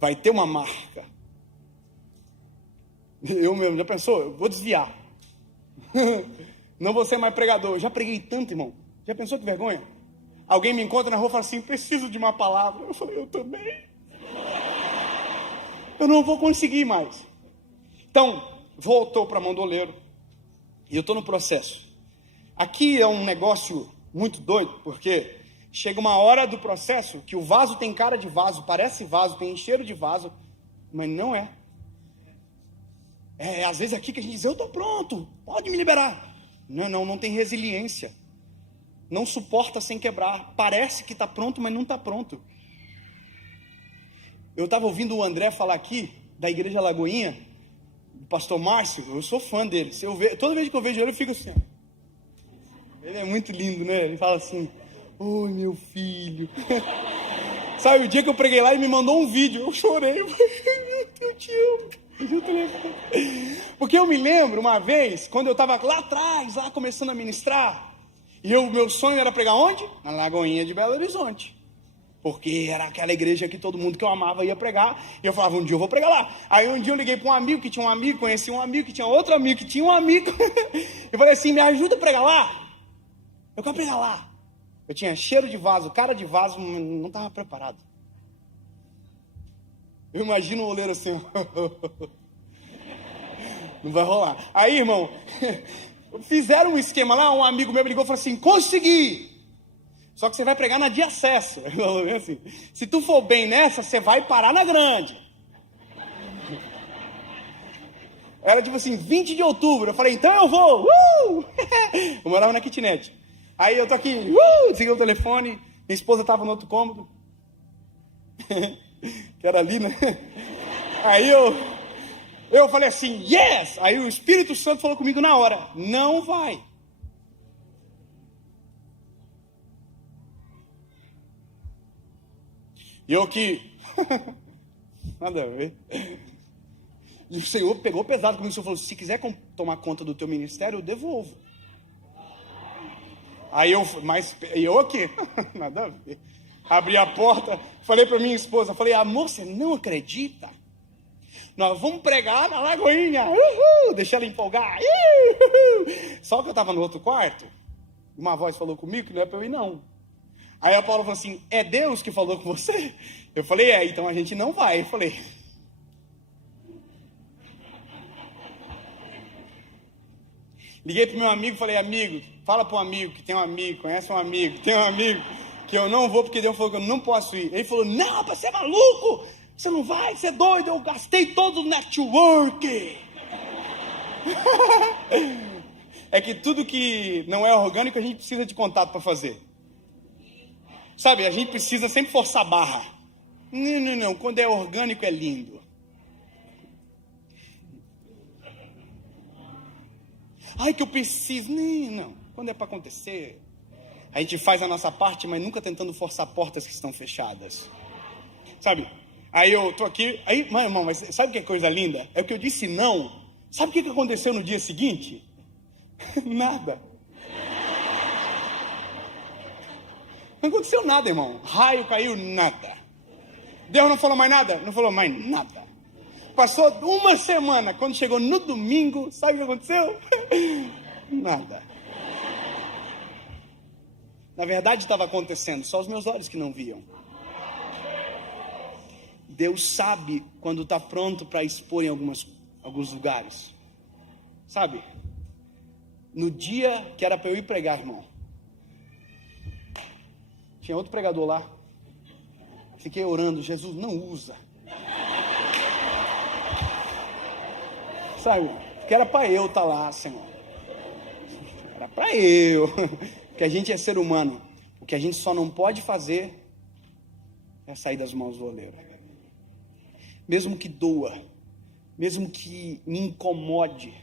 Vai ter uma marca. Eu mesmo, já pensou? Eu vou desviar. Não vou ser mais pregador. Eu já preguei tanto, irmão. Já pensou que vergonha? Alguém me encontra na rua e fala assim, preciso de uma palavra. Eu falei, eu também. Eu não vou conseguir mais. Então, voltou para a mão do oleiro. E eu estou no processo. Aqui é um negócio muito doido, porque chega uma hora do processo que o vaso tem cara de vaso, parece vaso, tem cheiro de vaso, mas não é. É às vezes aqui que a gente diz, eu estou pronto, pode me liberar. Não tem resiliência. Não suporta sem quebrar. Parece que está pronto, mas não está pronto. Eu estava ouvindo o André falar aqui, da Igreja Lagoinha, do pastor Márcio. Eu sou fã dele. Toda vez que eu vejo ele, eu fico assim. Ele é muito lindo, né? Ele fala assim, oi meu filho. Sabe, o dia que eu preguei lá, ele me mandou um vídeo. Eu chorei. Eu te amo. Porque eu me lembro uma vez, quando eu estava lá atrás, lá começando a ministrar, e meu sonho era pregar onde? Na Lagoinha de Belo Horizonte. Porque era aquela igreja que todo mundo que eu amava ia pregar. E eu falava, um dia eu vou pregar lá. Aí um dia eu liguei para um amigo que tinha um amigo, conheci um amigo que tinha outro amigo que tinha um amigo. Eu falei assim, me ajuda a pregar lá? Eu quero pregar lá. Eu tinha cheiro de vaso, cara de vaso, não estava preparado. Eu imagino o oleiro assim. Não vai rolar. Aí, irmão... Fizeram um esquema lá, um amigo meu me ligou e falou assim, consegui! Só que você vai pregar na de acesso. Assim, se tu for bem nessa, você vai parar na grande. Era tipo assim, 20 de outubro. Eu falei, então eu vou! Eu morava na kitnet. Aí eu tô aqui, desliguei o telefone, minha esposa tava no outro cômodo. Que era ali, né? Aí eu falei assim, yes! Aí o Espírito Santo falou comigo na hora, não vai. E eu que... Nada a ver. E o Senhor pegou pesado comigo, o Senhor falou, se quiser tomar conta do teu ministério, eu devolvo. Aí eu aqui, nada a ver. Abri a porta, falei para minha esposa, falei, amor, você não acredita? Nós vamos pregar na Lagoinha, deixa ela empolgar, Só que eu estava no outro quarto, uma voz falou comigo que não é para eu ir não. Aí a Paula falou assim, é Deus que falou com você? Eu falei, então a gente não vai. Eu falei, liguei pro meu amigo, falei, amigo, fala pro amigo que tem um amigo, conhece um amigo, tem um amigo, que eu não vou porque Deus falou que eu não posso ir. Ele falou, não, você é maluco, você não vai, você é doido, eu gastei todo o network. É que tudo que não é orgânico a gente precisa de contato para fazer. Sabe, a gente precisa sempre forçar a barra. Não, quando é orgânico é lindo. Ai, que eu preciso. Não, quando é para acontecer, a gente faz a nossa parte, mas nunca tentando forçar portas que estão fechadas. Sabe, aí eu tô aqui, aí, irmão, mas sabe que é coisa linda? É o que eu disse não. Sabe o que aconteceu no dia seguinte? Nada. Não aconteceu nada, irmão. Raio caiu, nada. Deus não falou mais nada? Não falou mais nada. Passou uma semana, quando chegou no domingo, sabe o que aconteceu? Nada. Na verdade estava acontecendo, só os meus olhos que não viam. Deus sabe quando está pronto para expor em alguns lugares. Sabe? No dia que era para eu ir pregar, irmão, tinha outro pregador lá. Fiquei orando, Jesus, não usa. Sabe? Porque era para eu estar lá, Senhor. Era para eu. Porque a gente é ser humano. O que a gente só não pode fazer é sair das mãos do oleiro. Mesmo que doa, mesmo que me incomode,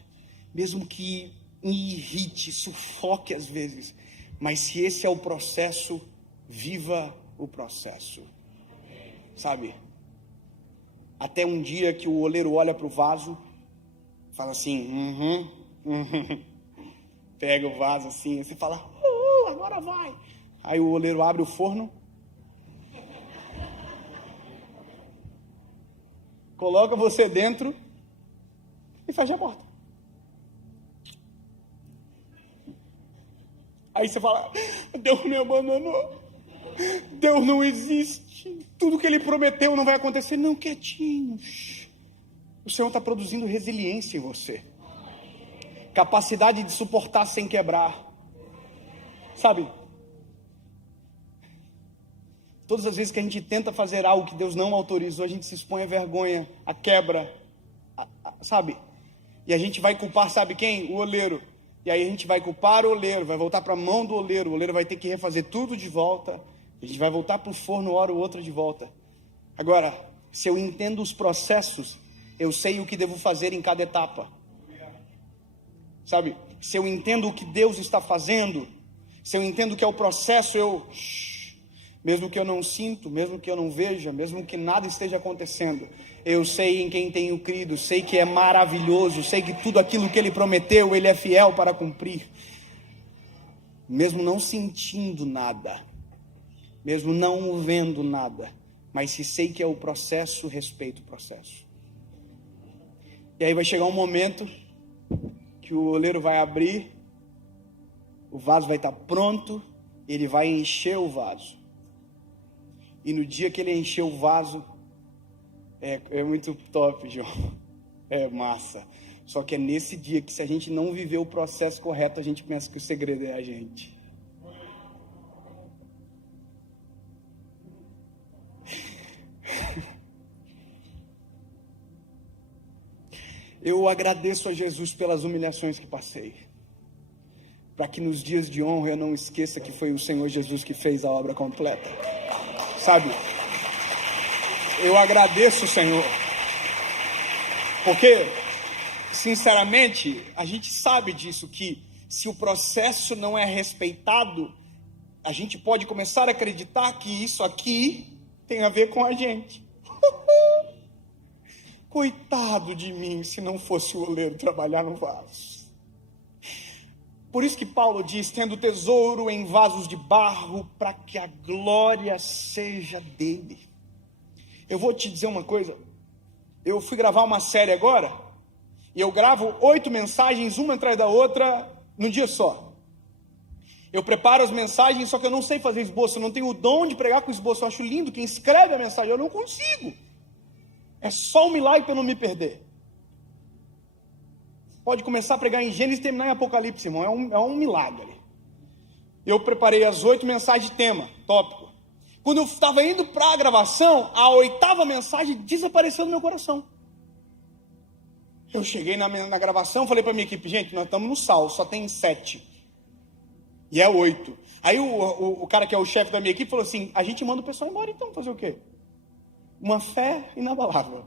mesmo que me irrite, sufoque às vezes, mas se esse é o processo, viva o processo. Sabe? Até um dia que o oleiro olha para o vaso, fala assim, pega o vaso assim, e você fala, agora vai. Aí o oleiro abre o forno, coloca você dentro e fecha a porta. Aí você fala, Deus me abandonou, Deus não existe, tudo que Ele prometeu não vai acontecer. Não, quietinho. O Senhor está produzindo resiliência em você, capacidade de suportar sem quebrar. Sabe? Todas as vezes que a gente tenta fazer algo que Deus não autorizou, a gente se expõe à vergonha, à quebra, sabe? E a gente vai culpar, sabe quem? O oleiro. E aí a gente vai culpar o oleiro, vai voltar para a mão do oleiro, o oleiro vai ter que refazer tudo de volta, a gente vai voltar para o forno uma hora ou outra de volta. Agora, se eu entendo os processos, eu sei o que devo fazer em cada etapa. Sabe? Se eu entendo o que Deus está fazendo, se eu entendo que é o processo, mesmo que eu não sinto, mesmo que eu não veja, mesmo que nada esteja acontecendo, eu sei em quem tenho crido, sei que é maravilhoso, sei que tudo aquilo que Ele prometeu, Ele é fiel para cumprir. Mesmo não sentindo nada, mesmo não vendo nada, mas se sei que é o processo, respeito o processo. E aí vai chegar um momento que o oleiro vai abrir, o vaso vai estar pronto, ele vai encher o vaso. E no dia que ele encher o vaso, é muito top, João. É massa. Só que é nesse dia que, se a gente não viver o processo correto, a gente pensa que o segredo é a gente. Eu agradeço a Jesus pelas humilhações que passei, para que nos dias de honra eu não esqueça que foi o Senhor Jesus que fez a obra completa. Sabe? Eu agradeço, Senhor, porque, sinceramente, a gente sabe disso, que se o processo não é respeitado, a gente pode começar a acreditar que isso aqui tem a ver com a gente. Coitado de mim, se não fosse o oleiro trabalhar no vaso. Por isso que Paulo diz, tendo tesouro em vasos de barro, para que a glória seja dele. Eu vou te dizer uma coisa, eu fui gravar uma série agora, e eu gravo 8 mensagens, uma atrás da outra, num dia só. Eu preparo as mensagens, só que eu não sei fazer esboço, eu não tenho o dom de pregar com esboço. Eu acho lindo quem escreve a mensagem, eu não consigo. É só um milagre para eu não me perder. Pode começar a pregar em Gênesis e terminar em Apocalipse, irmão. É um milagre. Eu preparei as 8 mensagens de tema, tópico. Quando eu estava indo para a gravação, a 8ª mensagem desapareceu do meu coração. Eu cheguei na gravação, falei para a minha equipe, gente, nós estamos no sal, só tem 7. E é 8. Aí o cara que é o chefe da minha equipe falou assim, a gente manda o pessoal embora então, fazer o quê? Uma fé inabalável.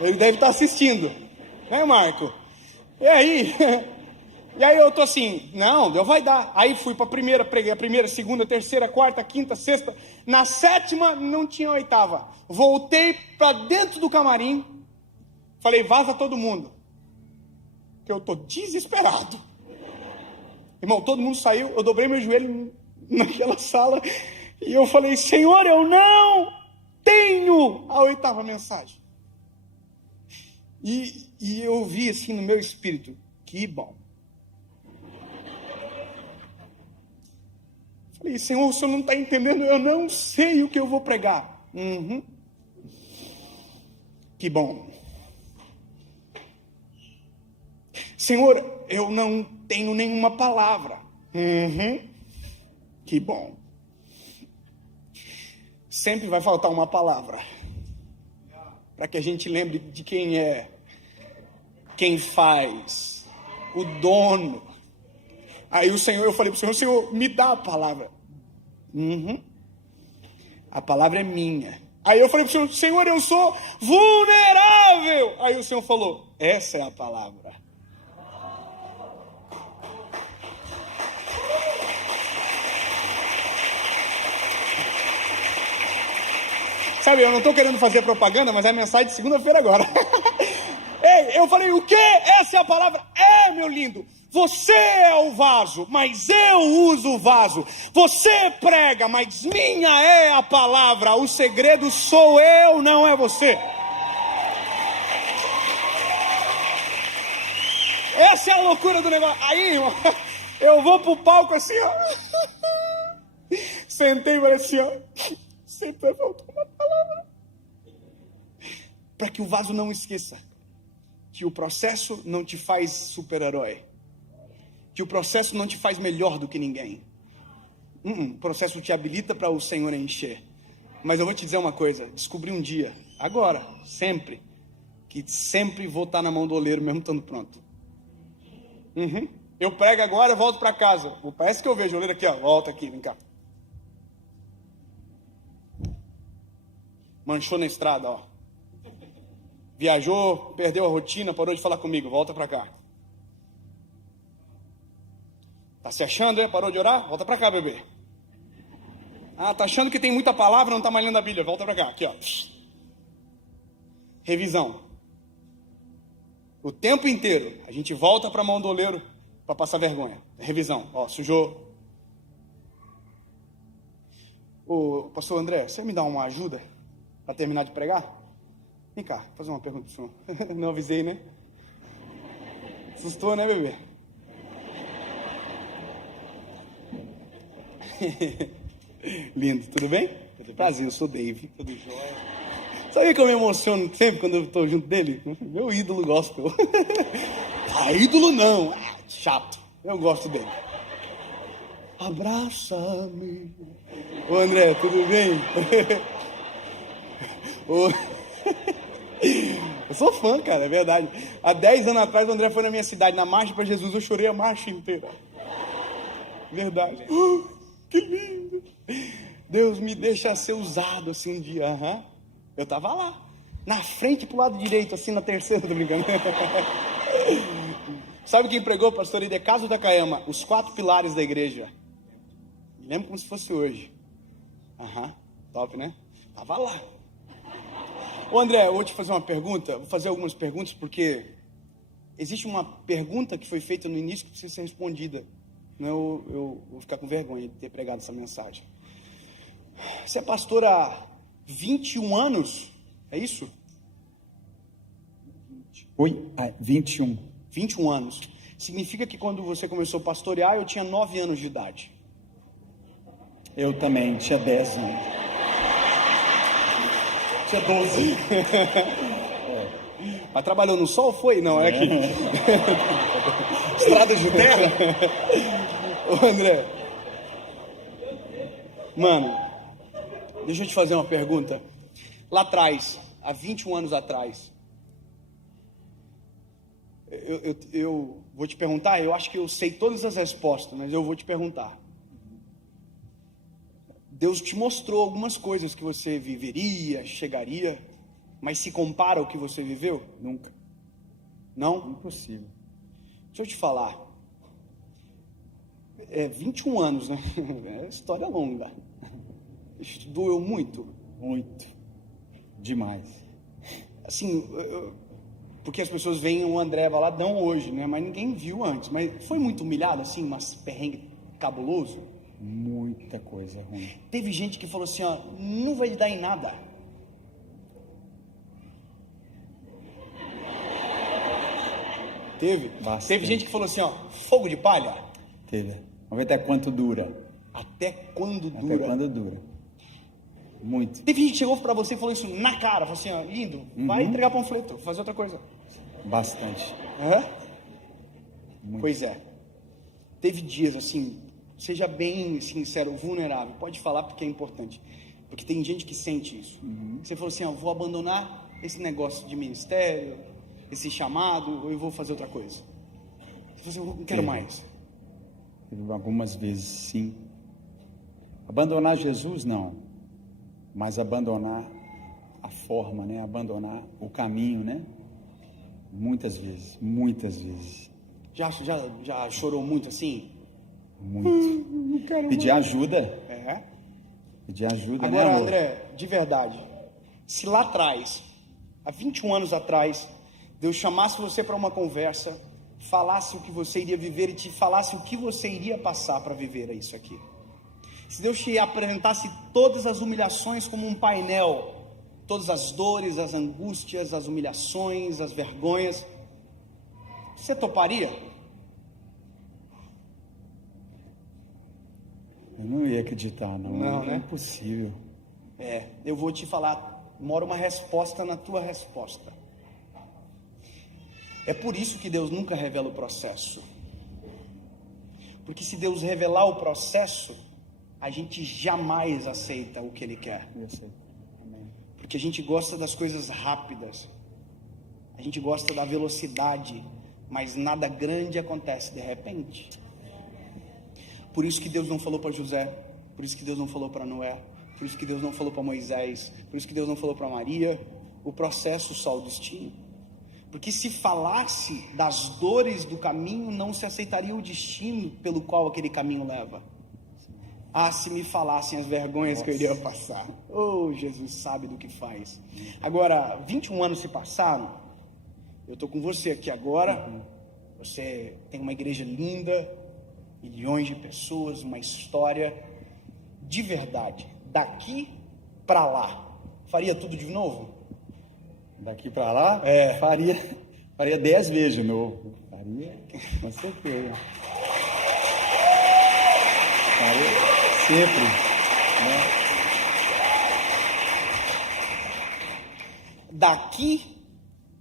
Ele deve estar assistindo, né, Marco? E aí eu tô assim, não, Deus vai dar. Aí fui para a primeira, preguei a primeira, segunda, terceira, quarta, quinta, sexta. Na 7ª não tinha 8ª. Voltei para dentro do camarim, falei, vaza todo mundo, que eu tô desesperado. Irmão, todo mundo saiu, eu dobrei meu joelho naquela sala e eu falei, Senhor, eu não tenho a 8ª mensagem. E eu vi assim no meu espírito, que bom. Falei, Senhor, o Senhor não está entendendo, eu não sei o que eu vou pregar. Que bom. Senhor, eu não tenho nenhuma palavra. Que bom. Sempre vai faltar uma palavra. Para que a gente lembre de quem é, quem faz, o dono. Aí eu falei para o Senhor, me dá a palavra. A palavra é minha. Aí eu falei para o Senhor, eu sou vulnerável. Aí o Senhor falou, essa é a palavra. Sabe, eu não estou querendo fazer propaganda, mas é a mensagem de segunda-feira agora. Ei, eu falei, o quê? Essa é a palavra? Meu lindo, você é o vaso, mas eu uso o vaso. Você prega, mas minha é a palavra. O segredo sou eu, não é você. Essa é a loucura do negócio. Aí, irmão, eu vou pro palco assim, ó. Sentei e falei assim, ó. Sempre faltou uma palavra. Para que o vaso não esqueça que o processo não te faz super-herói. Que o processo não te faz melhor do que ninguém. O processo te habilita para o Senhor encher. Mas eu vou te dizer uma coisa. Descobri um dia, agora, sempre, que sempre vou estar na mão do oleiro mesmo estando pronto. Eu prego agora, volto para casa. Parece que eu vejo o oleiro aqui, ó. Volta aqui, vem cá. Manchou na estrada, ó. Viajou, perdeu a rotina, parou de falar comigo. Volta pra cá. Tá se achando, é? Parou de orar? Volta pra cá, bebê. Tá achando que tem muita palavra, não tá mais lendo a Bíblia. Volta pra cá, aqui, ó. Revisão. O tempo inteiro, a gente volta pra mão do oleiro pra passar vergonha. Revisão, ó, sujou. Ô, pastor André, você me dá uma ajuda? Para terminar de pregar? Vem cá, fazer uma pergunta pro senhor. Não avisei, né? Assustou, né, bebê? Lindo, tudo bem? Prazer, eu sou Dave. Tudo jóia. Sabia que eu me emociono sempre quando eu estou junto dele? Meu ídolo gospel. Ídolo não, chato. Eu gosto dele. Abraça-me. Ô André, tudo bem? Eu sou fã, cara, é verdade. Há 10 anos atrás o André foi na minha cidade, na marcha para Jesus, eu chorei a marcha inteira. Verdade. Que lindo. Deus me deixa ser usado assim um dia. Eu tava lá, na frente pro lado direito, assim na terceira, tô brincando. Sabe quem pregou, pastor Idecaso Takayama? Os 4 pilares da igreja. Me lembro como se fosse hoje. Top, né? Tava lá. Ô André, eu vou te fazer uma pergunta. Vou fazer algumas perguntas porque existe uma pergunta que foi feita no início que precisa ser respondida. Não, eu vou ficar com vergonha de ter pregado essa mensagem. Você é pastor há 21 anos? É isso? Oi? 21. 21 anos. Significa que quando você começou a pastorear, eu tinha 9 anos de idade. Eu também, tinha 10 anos. Tinha 12. Mas trabalhou no sol, foi? Não, é aqui. Estradas de terra? Ô André. Mano, deixa eu te fazer uma pergunta. Lá atrás, há 21 anos atrás, eu vou te perguntar, eu acho que eu sei todas as respostas, mas eu vou te perguntar. Deus te mostrou algumas coisas que você viveria, chegaria, mas se compara ao que você viveu? Nunca. Não? Impossível. Deixa eu te falar. 21 anos, né? É história longa. Isso doeu muito. Muito. Demais. Assim, Porque as pessoas veem o André Valadão hoje, né? Mas ninguém viu antes. Mas foi muito humilhado, assim, mas perrengue cabuloso? Muita coisa ruim. Teve gente que falou assim, ó, não vai dar em nada. Teve? Bastante. Teve gente que falou assim, ó, fogo de palha. Teve. Vamos ver até quanto dura. Até quando Até dura? quando dura. Muito. Teve gente que chegou pra você e falou isso na cara, falou assim, ó, lindo, vai entregar panfleto, fazer outra coisa. Bastante. Hã? Muito. Pois é. Teve dias assim, seja bem sincero, vulnerável, pode falar porque é importante. Porque tem gente que sente isso. Você falou assim, ó, vou abandonar esse negócio de ministério, esse chamado, ou eu vou fazer outra coisa. Você falou assim, eu não quero mais. Teve algumas vezes, sim. Abandonar Jesus, não. Mas abandonar a forma, né? Abandonar o caminho, né? Muitas vezes, muitas vezes. Já chorou muito assim? Muito. Não quero Pedir ajuda. É. Pedir ajuda, Agora, né, amor? André, de verdade, se lá atrás, há 21 anos atrás, Deus chamasse você para uma conversa, falasse o que você iria viver e te falasse o que você iria passar para viver isso aqui. Se Deus te apresentasse todas as humilhações como um painel, todas as dores, as angústias, as humilhações, as vergonhas, você toparia? Eu não ia acreditar, não. Não, né? É impossível. Eu vou te falar, mora uma resposta na tua resposta. É por isso que Deus nunca revela o processo. Porque se Deus revelar o processo, a gente jamais aceita o que Ele quer. Eu sei. Amém. Porque a gente gosta das coisas rápidas. A gente gosta da velocidade. Mas nada grande acontece de repente. Por isso que Deus não falou para José. Por isso que Deus não falou para Noé. Por isso que Deus não falou para Moisés. Por isso que Deus não falou para Maria. O processo só o destino. Porque se falasse das dores do caminho, não se aceitaria o destino pelo qual aquele caminho leva. Ah, se me falassem as vergonhas que eu iria passar. Oh, Jesus sabe do que faz. Agora, 21 anos se passaram. Eu estou com você aqui agora. Você tem uma igreja linda, milhões de pessoas, uma história de verdade. Daqui para lá, faria tudo de novo? Daqui para lá, faria 10 vezes de novo. Faria, com certeza. Faria sempre, né? Daqui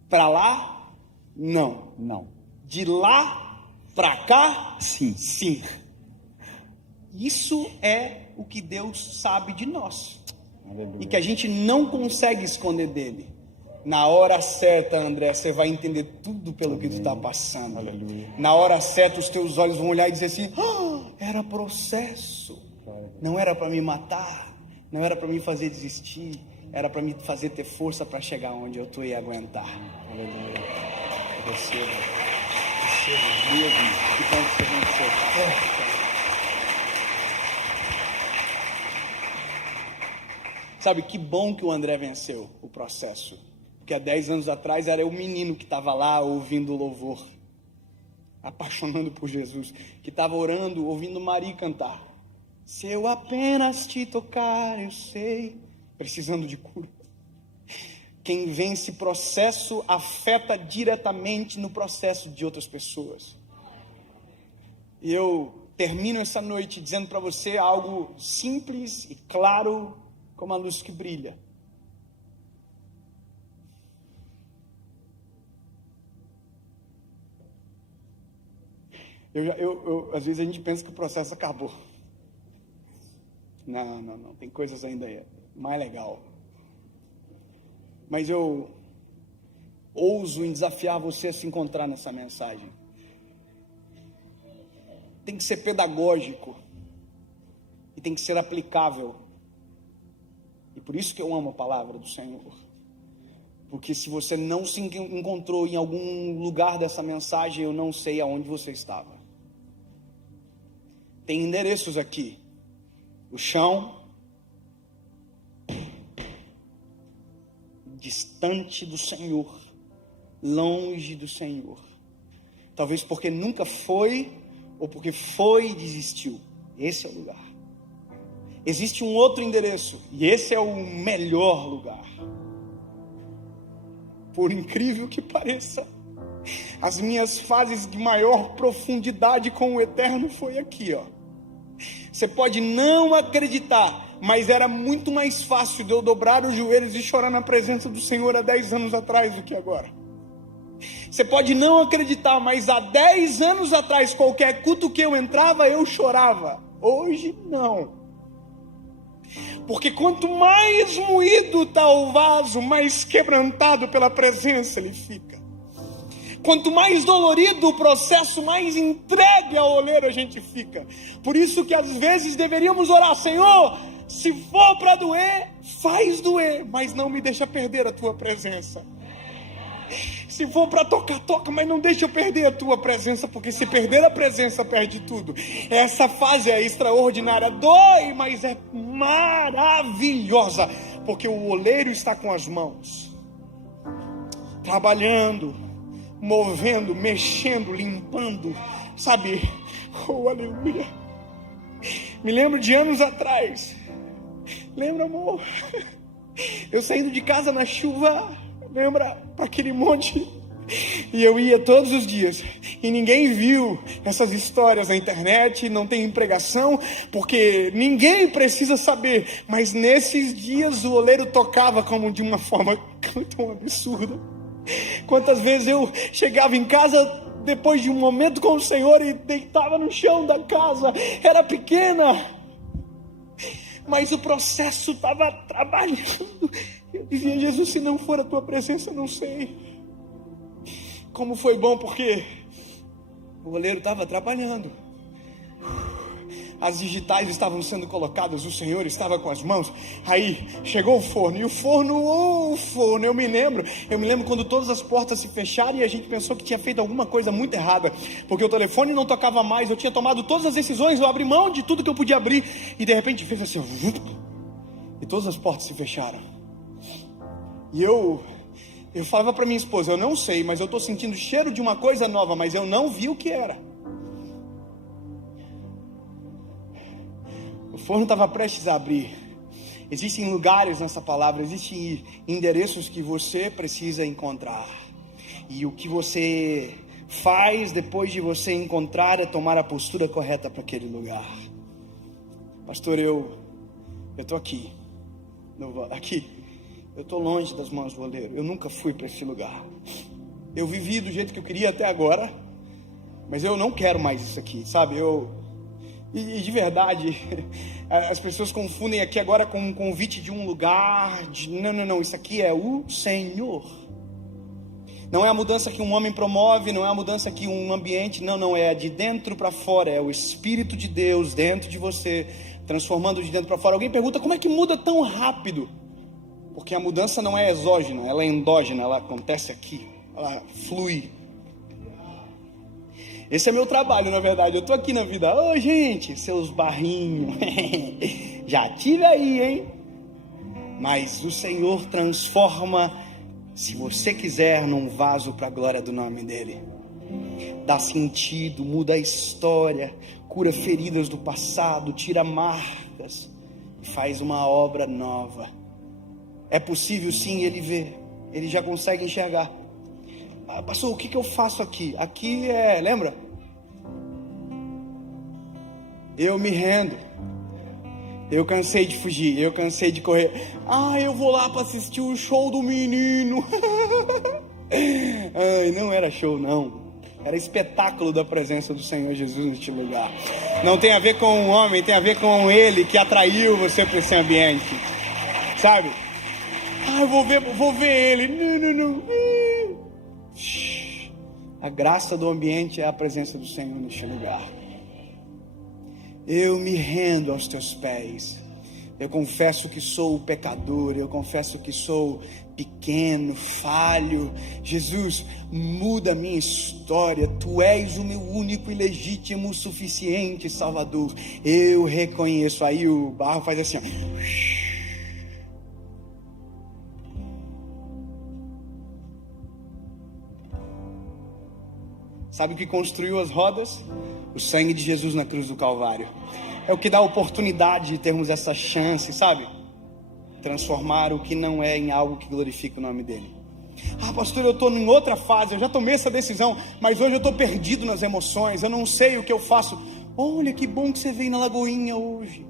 para lá, não. Não. De lá para cá, Sim. sim. Isso é o que Deus sabe de nós. Aleluia. E que a gente não consegue esconder dele. Na hora certa, André, você vai entender tudo pelo que tu está passando. Aleluia. Na hora certa, os teus olhos vão olhar e dizer assim: era processo. Não era para me matar. Não era para me fazer desistir. Era para me fazer ter força para chegar onde eu tô e aguentar. Aleluia. Receba mesmo. Que bom que você venceu. Sabe, que bom que o André venceu o processo. Porque há 10 anos atrás era o menino que estava lá ouvindo o louvor, apaixonando por Jesus, que estava orando, ouvindo Maria cantar. Se eu apenas te tocar, eu sei, precisando de cura. Quem vence processo afeta diretamente no processo de outras pessoas. E eu termino essa noite dizendo para você algo simples e claro como a luz que brilha. Às vezes a gente pensa que o processo acabou. Não. Tem coisas ainda mais legal. Mas eu ouso em desafiar você a se encontrar nessa mensagem. Tem que ser pedagógico. E tem que ser aplicável. E por isso que eu amo a palavra do Senhor. Porque se você não se encontrou em algum lugar dessa mensagem, eu não sei aonde você estava. Tem endereços aqui. O chão, distante do Senhor, longe do Senhor. Talvez porque nunca foi, ou porque foi e desistiu. Esse é o lugar. Existe um outro endereço, e esse é o melhor lugar. Por incrível que pareça, as minhas fases de maior profundidade com o Eterno foi aqui, ó. Você pode não acreditar, mas era muito mais fácil de eu dobrar os joelhos e chorar na presença do Senhor há 10 anos atrás do que agora. Você pode não acreditar, mas há 10 anos atrás, qualquer culto que eu entrava, eu chorava. Hoje, não. Porque quanto mais moído está o vaso, mais quebrantado pela presença ele fica. Quanto mais dolorido o processo, mais entregue ao oleiro a gente fica. Por isso que às vezes deveríamos orar: Senhor, se for para doer, faz doer, mas não me deixa perder a tua presença. Se for para tocar, toca, mas não deixa eu perder a tua presença, porque se perder a presença, perde tudo. Essa fase é extraordinária, dói, mas é maravilhosa, porque o oleiro está com as mãos, trabalhando, movendo, mexendo, limpando, sabe? Oh, aleluia. Me lembro de anos atrás. Lembra, amor? Eu saindo de casa na chuva, lembra, para aquele monte, e eu ia todos os dias, e ninguém viu essas histórias na internet, não tem pregação, porque ninguém precisa saber, mas nesses dias o oleiro tocava como de uma forma tão absurda. Quantas vezes eu chegava em casa depois de um momento com o Senhor e deitava no chão da casa, era pequena, mas o processo estava trabalhando. Eu dizia: Jesus, se não for a tua presença, não sei. Como foi bom, porque o oleiro estava trabalhando, as digitais estavam sendo colocadas, o Senhor estava com as mãos. Aí chegou o forno, e o forno, eu me lembro quando todas as portas se fecharam e a gente pensou que tinha feito alguma coisa muito errada, porque o telefone não tocava mais, eu tinha tomado todas as decisões, eu abri mão de tudo que eu podia abrir, e de repente fez assim, e todas as portas se fecharam. E eu falava para minha esposa: eu não sei, mas eu estou sentindo o cheiro de uma coisa nova, mas eu não vi o que era. O forno estava prestes a abrir. Existem lugares nessa palavra, existem endereços que você precisa encontrar. E o que você faz depois de você encontrar é tomar a postura correta para aquele lugar. Pastor, eu estou aqui. Eu estou longe das mãos do oleiro. Eu nunca fui para esse lugar. Eu vivi do jeito que eu queria até agora, mas eu não quero mais isso aqui, sabe? E de verdade, as pessoas confundem aqui agora com um convite de um lugar. Não, isso aqui é o Senhor. Não é a mudança que um homem promove, não é a mudança que um ambiente, não, é de dentro para fora, é o Espírito de Deus dentro de você, transformando de dentro para fora. Alguém pergunta: como é que muda tão rápido? Porque a mudança não é exógena, ela é endógena, ela acontece aqui, ela flui. Esse é meu trabalho, na verdade. Eu estou aqui na vida. Ô, gente, seus barrinhos. Já tive aí, hein? Mas o Senhor transforma, se você quiser, num vaso para a glória do nome dEle. Dá sentido, muda a história, cura feridas do passado, tira marcas e faz uma obra nova. É possível sim, Ele vê, Ele já consegue enxergar. Pastor, o que eu faço aqui? Aqui lembra? Eu me rendo. Eu cansei de fugir, eu cansei de correr. Eu vou lá para assistir o show do menino. Não era show, não. Era espetáculo da presença do Senhor Jesus neste lugar. Não tem a ver com o homem, tem a ver com Ele que atraiu você para esse ambiente. Sabe? Eu vou ver Ele. Não. A graça do ambiente é a presença do Senhor neste lugar. Eu me rendo aos teus pés. Eu confesso que sou pecador, eu confesso que sou pequeno, falho. Jesus, muda a minha história. Tu és o meu único e legítimo, suficiente Salvador. Eu reconheço. Aí o barro faz assim, ó. Sabe o que construiu as rodas? O sangue de Jesus na cruz do Calvário. É o que dá a oportunidade de termos essa chance, sabe? Transformar o que não é em algo que glorifica o nome dele. Ah, pastor, eu estou em outra fase, eu já tomei essa decisão, mas hoje eu estou perdido nas emoções, eu não sei o que eu faço. Olha que bom que você veio na Lagoinha hoje.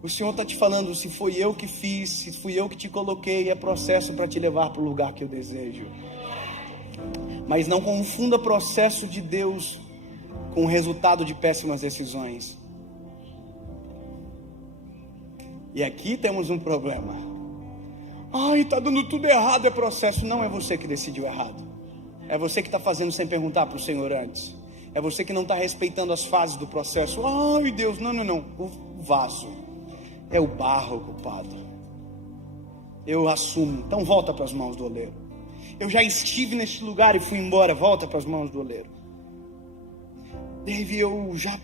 O Senhor está te falando, se foi eu que fiz, se fui eu que te coloquei, é processo para te levar para o lugar que eu desejo. Mas não confunda processo de Deus com o resultado de péssimas decisões. E aqui temos um problema. Ai, está dando tudo errado, é processo. Não é você que decidiu errado. É você que está fazendo sem perguntar para o Senhor antes. É você que não está respeitando as fases do processo. Ai, Deus, não. O vaso é o barro, culpado. Eu assumo. Então volta para as mãos do oleiro. Eu já estive neste lugar e fui embora. Volta para as mãos do oleiro. Dave,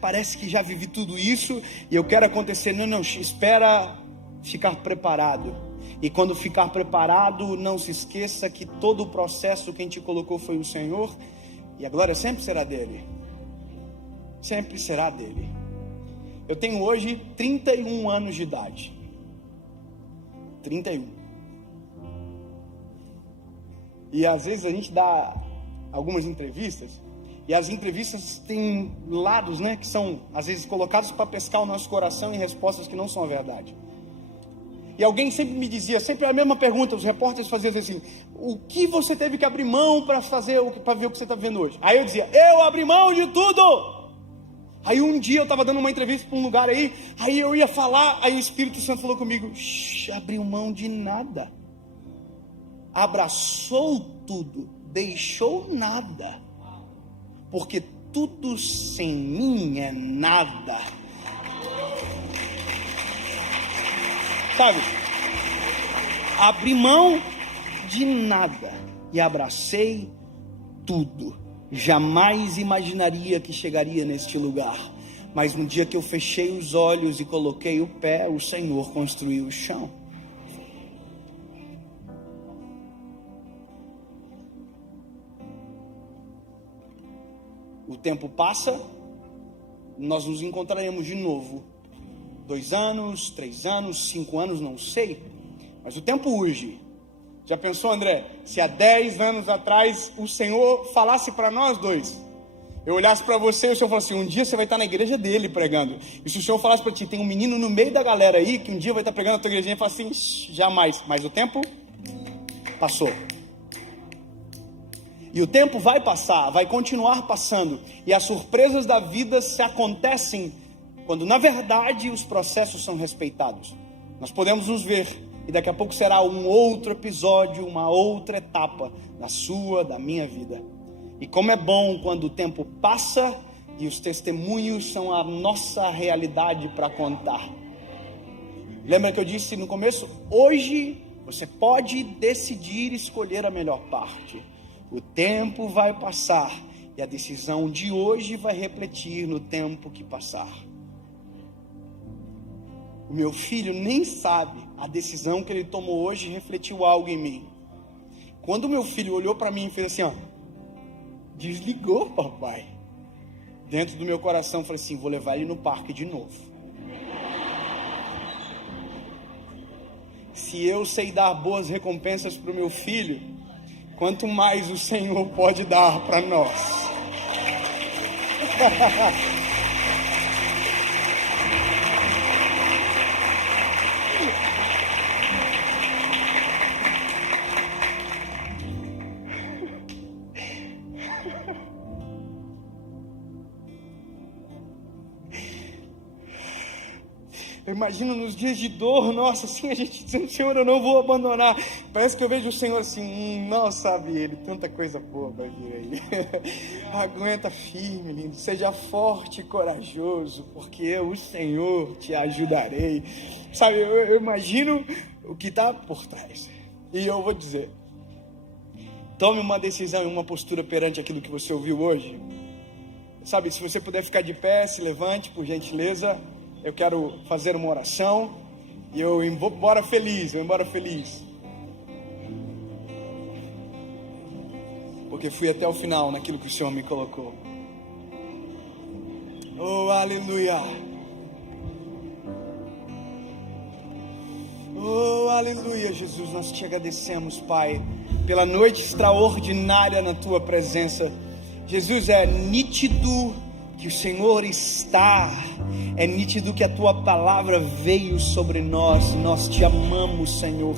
parece que já vivi tudo isso e eu quero acontecer. Não, espera ficar preparado. E quando ficar preparado, não se esqueça que todo o processo quem te colocou foi o Senhor. E a glória sempre será dele. Sempre será dele. Eu tenho hoje 31 anos de idade. 31. E às vezes a gente dá algumas entrevistas, e as entrevistas têm lados, né, que são às vezes colocados para pescar o nosso coração em respostas que não são a verdade. E alguém sempre me dizia, sempre a mesma pergunta, os repórteres faziam assim: o que você teve que abrir mão para ver o que você está vendo hoje? Aí eu dizia, eu abri mão de tudo. Aí um dia eu estava dando uma entrevista para um lugar aí eu ia falar, aí o Espírito Santo falou comigo, abriu mão de nada. Abraçou tudo, deixou nada. Porque tudo sem mim é nada. Sabe? Abri mão de nada e abracei tudo. Jamais imaginaria que chegaria neste lugar. Mas no dia que eu fechei os olhos e coloquei o pé, o Senhor construiu o chão. O tempo passa, nós nos encontraremos de novo. 2 anos, 3 anos, 5 anos, não sei. Mas o tempo urge. Já pensou, André, se há 10 anos atrás o Senhor falasse para nós dois, eu olhasse para você e o Senhor falasse assim, um dia você vai estar na igreja dele pregando. E se o Senhor falasse para ti, tem um menino no meio da galera aí, que um dia vai estar pregando na tua igrejinha, e fala assim, jamais. Mas o tempo passou. E o tempo vai passar, vai continuar passando. E as surpresas da vida se acontecem quando, na verdade, os processos são respeitados. Nós podemos nos ver, e daqui a pouco será um outro episódio, uma outra etapa da sua, da minha vida. E como é bom quando o tempo passa e os testemunhos são a nossa realidade para contar. Lembra que eu disse no começo? Hoje você pode decidir escolher a melhor parte. O tempo vai passar e a decisão de hoje vai refletir no tempo que passar. O meu filho nem sabe, a decisão que ele tomou hoje refletiu algo em mim. Quando o meu filho olhou para mim e fez assim, ó, desligou, papai. Dentro do meu coração eu falei assim, vou levar ele no parque de novo. Se eu sei dar boas recompensas para o meu filho, quanto mais o Senhor pode dar para nós. Eu imagino nos dias de dor, nossa, assim, a gente dizendo, Senhor, eu não vou abandonar. Parece que eu vejo o Senhor assim, não sabe ele, tanta coisa boa vai vir aí. Aguenta firme, lindo, seja forte e corajoso, porque eu, o Senhor, te ajudarei. Sabe, eu imagino o que está por trás. E eu vou dizer, tome uma decisão e uma postura perante aquilo que você ouviu hoje. Sabe, se você puder ficar de pé, se levante, por gentileza. Eu quero fazer uma oração e eu vou embora feliz, Porque porque fui até o final naquilo que o Senhor me colocou. Oh, aleluia. Oh, aleluia, Jesus, nós te agradecemos, Pai, pela noite extraordinária na tua presença. Jesus, é nítido que o Senhor está, é nítido que a tua palavra veio sobre nós te amamos, Senhor.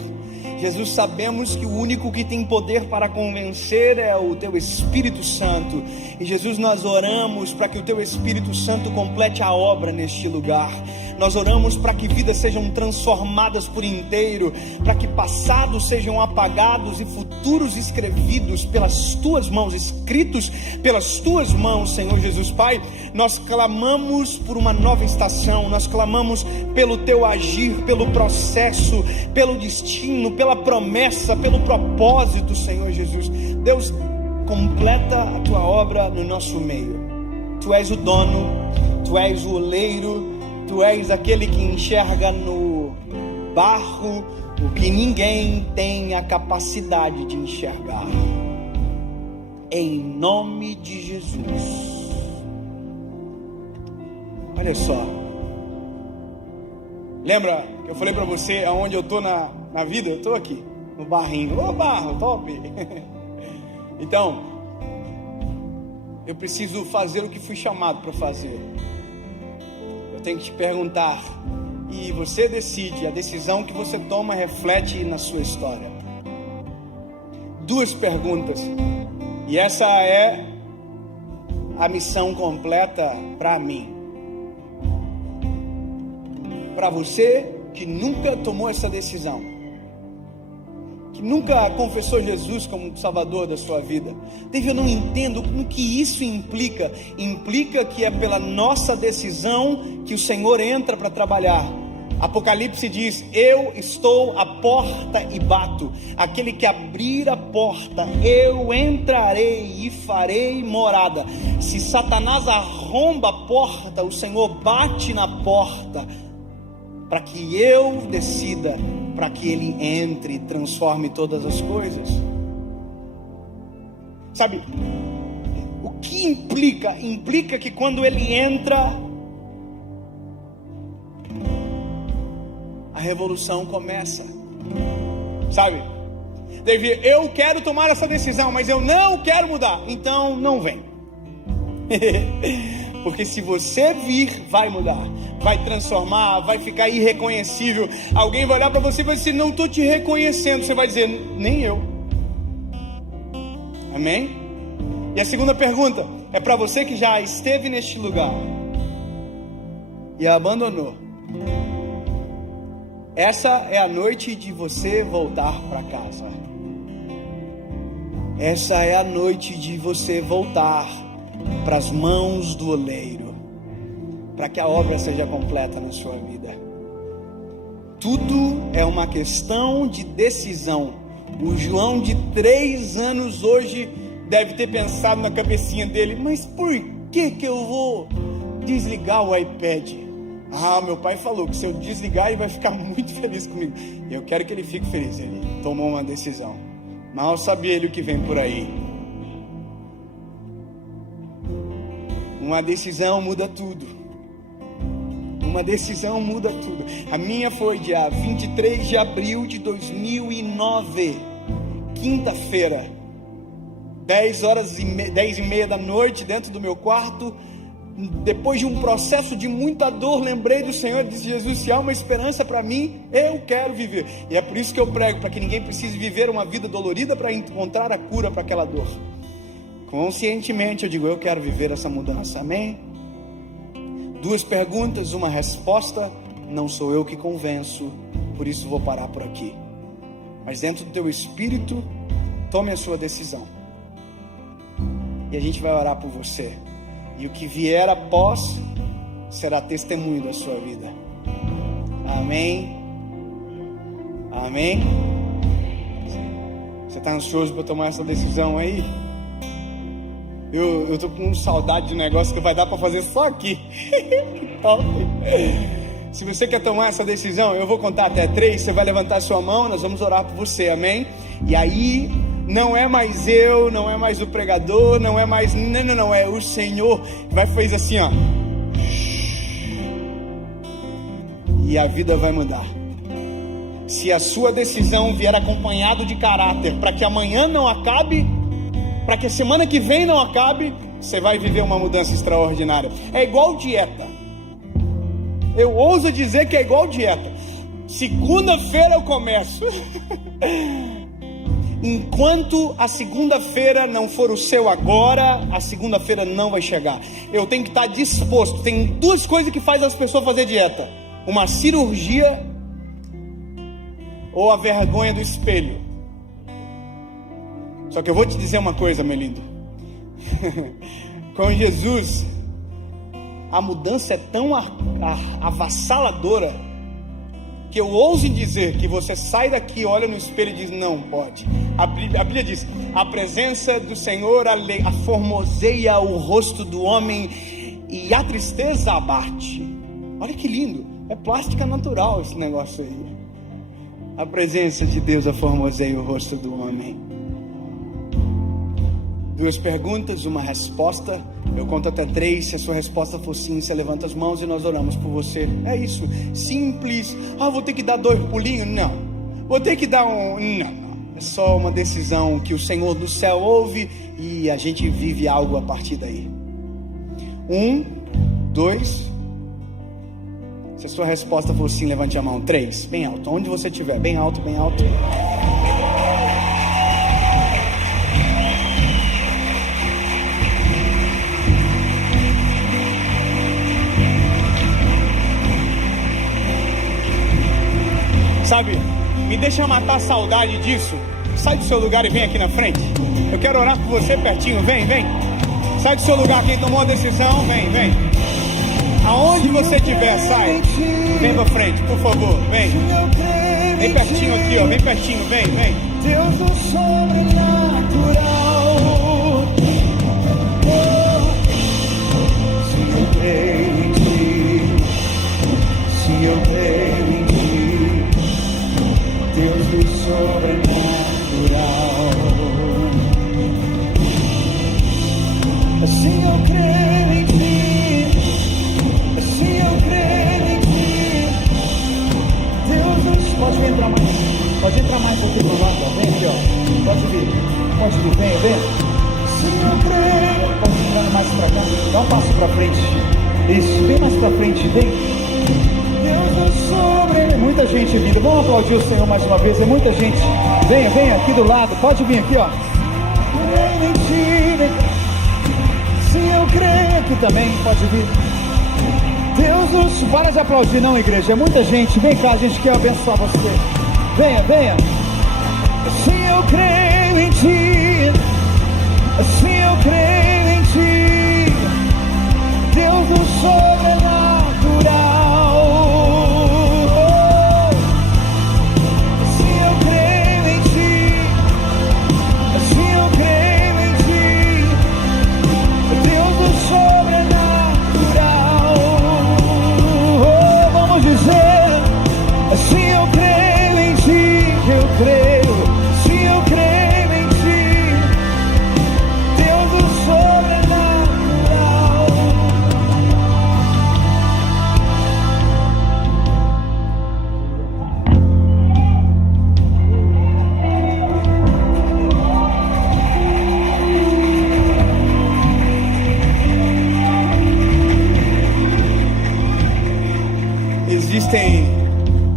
Jesus, sabemos que o único que tem poder para convencer é o Teu Espírito Santo. E Jesus, nós oramos para que o Teu Espírito Santo complete a obra neste lugar. Nós oramos para que vidas sejam transformadas por inteiro, para que passados sejam apagados e futuros escrevidos pelas Tuas mãos, escritos pelas Tuas mãos, Senhor Jesus. Pai, nós clamamos por uma nova estação, nós clamamos pelo Teu agir, pelo processo, pelo destino, pela promessa, pelo propósito, Senhor Jesus. Deus, completa a Tua obra no nosso meio. Tu és o dono, Tu és o oleiro, Tu és aquele que enxerga no barro o que ninguém tem a capacidade de enxergar. Em nome de Jesus. Olha só. Lembra que eu falei para você aonde eu tô na vida? Eu tô aqui, no barrinho. Ô, barro, top! Então, eu preciso fazer o que fui chamado para fazer. Eu tenho que te perguntar, e você decide. A decisão que você toma reflete na sua história. 2 perguntas, e essa é a missão completa para mim. Para você que nunca tomou essa decisão, que nunca confessou Jesus como Salvador da sua vida. Dave, eu não entendo o que isso implica. Implica que é pela nossa decisão que o Senhor entra para trabalhar. Apocalipse diz: eu estou à porta e bato. Aquele que abrir a porta, eu entrarei e farei morada. Se Satanás arromba a porta, o Senhor bate na porta, para que eu decida, para que Ele entre e transforme todas as coisas. Sabe, o que implica? Implica que quando Ele entra, a revolução começa. Sabe, Davi, eu quero tomar essa decisão, mas eu não quero mudar. Então não vem. Porque se você vir, vai mudar, vai transformar, vai ficar irreconhecível. Alguém vai olhar para você e vai dizer: não estou te reconhecendo. Você vai dizer: nem eu. Amém? E a segunda pergunta é para você que já esteve neste lugar e abandonou. Essa é a noite de você voltar para casa. Essa é a noite de você voltar para as mãos do oleiro, para que a obra seja completa na sua vida. Tudo é uma questão de decisão. O João de 3 anos hoje deve ter pensado na cabecinha dele: mas por que eu vou desligar o iPad? Meu pai falou que se eu desligar ele vai ficar muito feliz comigo. Eu quero que ele fique feliz. Ele tomou uma decisão. Mal sabia ele o que vem por aí. Uma decisão muda tudo. Uma decisão muda tudo. A minha foi dia 23 de abril de 2009, quinta-feira, 10h30 da noite, dentro do meu quarto. Depois de um processo de muita dor, lembrei do Senhor e disse: Jesus, se há uma esperança para mim, eu quero viver. E é por isso que eu prego, para que ninguém precise viver uma vida dolorida para encontrar a cura para aquela dor. Conscientemente eu digo: eu quero viver essa mudança. Amém? 2 perguntas, uma resposta. Não sou eu que convenço, por isso vou parar por aqui. Mas dentro do teu espírito, tome a sua decisão. E a gente vai orar por você. E o que vier após será testemunho da sua vida. Amém? Amém? Você está ansioso para tomar essa decisão aí? Eu estou com saudade de um negócio que vai dar para fazer só aqui. Top! Se você quer tomar essa decisão, eu vou contar até 3. Você vai levantar a sua mão, nós vamos orar por você, amém? E aí Não é mais eu, não é mais o pregador, não é mais... Não, é o Senhor que vai fazer assim, ó. E a vida vai mudar. Se a sua decisão vier acompanhado de caráter, para que amanhã não acabe, para que a semana que vem não acabe, você vai viver uma mudança extraordinária. É igual dieta. Eu ouso dizer que é igual dieta. Segunda-feira eu começo. Enquanto a segunda-feira não for o seu agora, a segunda-feira não vai chegar. Eu tenho que estar disposto. Tem duas coisas que fazem as pessoas fazer dieta: uma cirurgia ou a vergonha do espelho. Só que eu vou te dizer uma coisa, meu lindo. Com Jesus, a mudança é tão avassaladora que eu ouso dizer que você sai daqui, olha no espelho e diz: não pode. A Bíblia diz: a presença do Senhor aformoseia o rosto do homem e a tristeza abate. Olha que lindo, é plástica natural esse negócio aí. A presença de Deus aformoseia o rosto do homem. Duas perguntas, uma resposta. Eu conto até 3. Se a sua resposta for sim, você levanta as mãos e nós oramos por você. É isso, simples. Vou ter que dar 2 pulinhos? Não. Vou ter que dar um... Não. É só uma decisão que o Senhor do céu ouve e a gente vive algo a partir daí. 1, 2. Se a sua resposta for sim, levante a mão. 3, bem alto. Onde você estiver, bem alto, bem alto. Sabe, me deixa matar a saudade disso. Sai do seu lugar e vem aqui na frente. Eu quero orar por você pertinho. Vem. Sai do seu lugar, quem tomou a decisão, vem. Aonde você estiver, sai. Vem pra frente, por favor, vem. Vem pertinho aqui, ó, vem pertinho, vem. Deus do sobrenatural. Se eu creio em ti, se eu creio em ti, Deus do sobrenatural. Se eu creio em ti, se eu creio em ti, Deus do... Pode entrar mais aqui pro lado, ó. Vem aqui, ó. Pode vir, vem. Se eu creio, Pode entrar mais pra cá. Dá um passo pra frente. Isso, bem mais pra frente, vem. Deus do sobrenatural. É muita gente vindo. Vamos aplaudir o Senhor mais uma vez. É muita gente. Venha aqui do lado. Pode vir aqui, ó. Creio em ti, se eu creio Aqui também, pode vir. Deus do... Para de aplaudir não, igreja. É muita gente. Vem cá, a gente quer abençoar você. Venha. Se eu creio em ti, se eu creio em ti, Deus do sobrenatural. Se eu creio em ti, se eu creio em ti, Deus do sobrenatural. Vamos dizer: se eu creio em ti, eu creio. Se eu creio em ti, Deus do sobrenatural.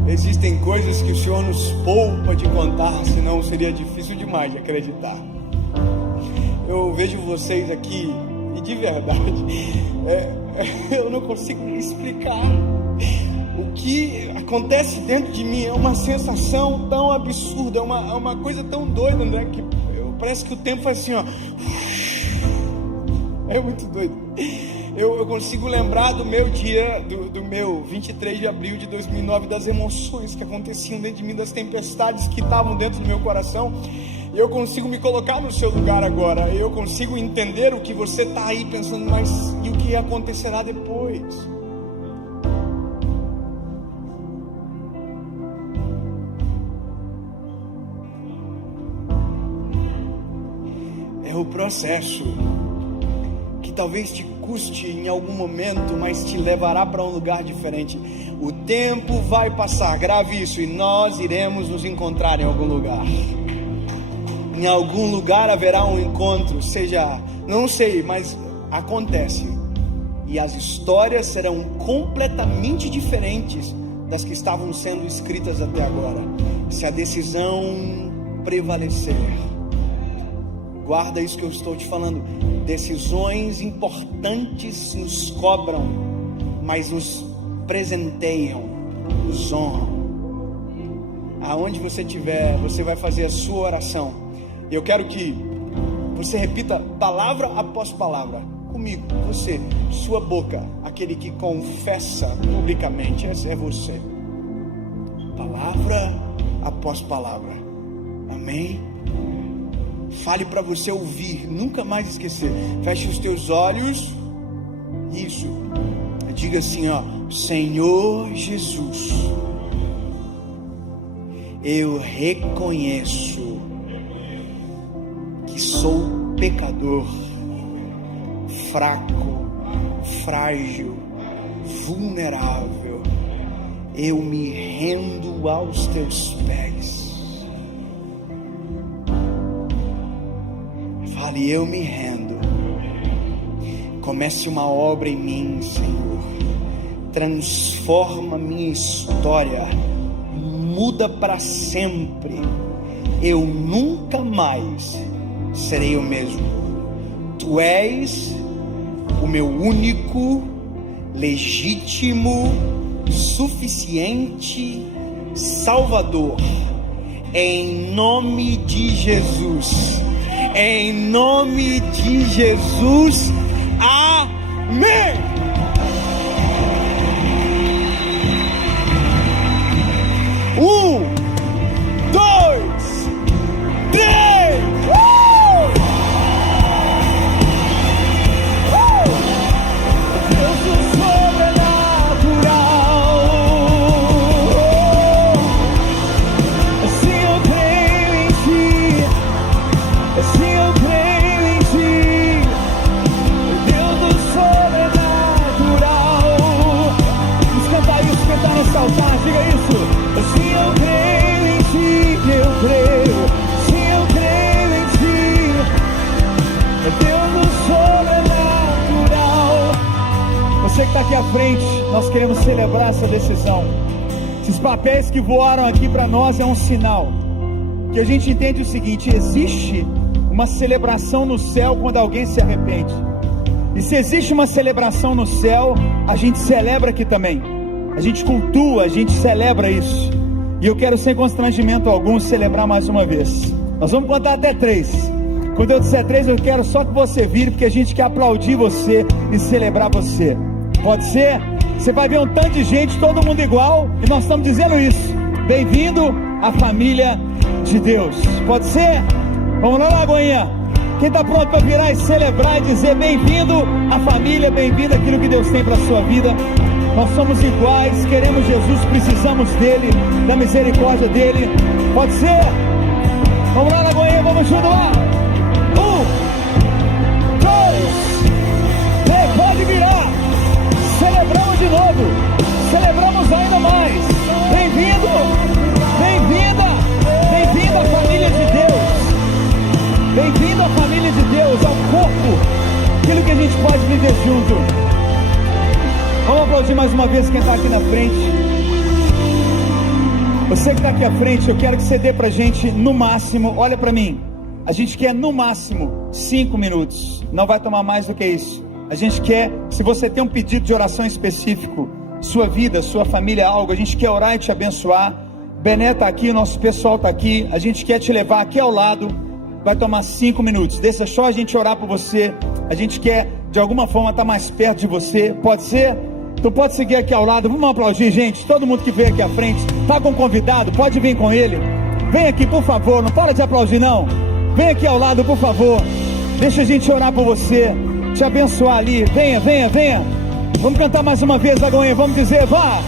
Existem coisas que o Senhor nos poupa de contar, senão seria difícil demais de acreditar. Eu vejo vocês aqui e de verdade, eu não consigo explicar o que acontece dentro de mim. É uma sensação tão absurda, é uma coisa tão doida, né? Que parece que o tempo faz assim, ó. É muito doido. Eu consigo lembrar do meu dia, do meu 23 de abril de 2009, das emoções que aconteciam dentro de mim, das tempestades que estavam dentro do meu coração. E eu consigo me colocar no seu lugar agora. Eu consigo entender o que você está aí pensando, mas e o que acontecerá depois? o processo, que talvez te custe em algum momento, mas te levará para um lugar diferente. O tempo vai passar, grave isso, e nós iremos nos encontrar em algum lugar. Em algum lugar haverá um encontro, seja, não sei, mas acontece. E as histórias serão completamente diferentes das que estavam sendo escritas até agora, se a decisão prevalecer. Guarda isso que eu estou te falando. Decisões importantes nos cobram, mas nos presenteiam, nos honram. Aonde você estiver, você vai fazer a sua oração. Eu quero que você repita palavra após palavra comigo. Você, sua boca, aquele que confessa publicamente, esse é você. Palavra após palavra. Amém? Fale para você ouvir, nunca mais esquecer. Feche os teus olhos. Isso. Diga assim, ó: Senhor Jesus, eu reconheço que sou pecador, fraco, frágil, vulnerável. Eu me rendo aos teus pés. Fale, eu me rendo. Comece uma obra em mim, Senhor. Transforma minha história. Muda para sempre. Eu nunca mais serei o mesmo. Tu és o meu único, legítimo, suficiente Salvador. Em nome de Jesus. Em nome de Jesus. Amém. Um, dois, três. Deus sobrenatural. Assim eu creio em ti. Assim eu creio em ti. Deus do sobrenatural. Vamos cantar isso, cantar nesse altar, diga isso. Assim eu creio em ti, eu creio. Sim, eu creio em ti. Deus do sobrenatural. Você que está aqui à frente, nós queremos celebrar essa decisão. Esses papéis que voaram aqui para nós é um sinal que a gente entende o seguinte: existe uma celebração no céu quando alguém se arrepende. E se existe uma celebração no céu, a gente celebra aqui também. A gente cultua, a gente celebra isso. E eu quero, sem constrangimento algum, celebrar mais uma vez. Nós vamos contar até 3. Quando eu disser 3, eu quero só que você vire, porque a gente quer aplaudir você e celebrar você. Pode ser? Você vai ver um tanto de gente, todo mundo igual, e nós estamos dizendo isso. Bem-vindo à família de Deus. Pode ser? Vamos lá, Lagoinha. Quem está pronto para virar e celebrar e dizer bem-vindo à família, bem-vindo àquilo que Deus tem para a sua vida. Nós somos iguais, queremos Jesus, precisamos dele, da misericórdia dele. Pode ser? Vamos lá, Lagoinha, vamos junto lá. 1, 2, 3, pode virar. Celebramos de novo, celebramos ainda mais. Bem-vindo, bem-vinda, bem-vindo à família de Deus. Bem-vindo à família de Deus, ao corpo, aquilo que a gente pode viver junto. Vamos aplaudir mais uma vez quem está aqui na frente. Você que está aqui à frente, eu quero que você dê pra gente no máximo, olha pra mim, a gente quer no máximo 5 minutos, não vai tomar mais do que isso. A gente quer, se você tem um pedido de oração específico, sua vida, sua família, algo, a gente quer orar e te abençoar. Bené está aqui, nosso pessoal está aqui, a gente quer te levar aqui ao lado. Vai tomar 5 minutos, deixa só a gente orar por você. A gente quer de alguma forma estar mais perto de você, pode ser? Tu pode seguir aqui ao lado, vamos aplaudir, gente. Todo mundo que veio aqui à frente, tá com convidado, pode vir com ele. Vem aqui, por favor, não para de aplaudir não. Vem aqui ao lado, por favor. Deixa a gente orar por você, te abençoar ali. Venha, venha, venha. Vamos cantar mais uma vez, Lagoinha, vamos dizer, vá.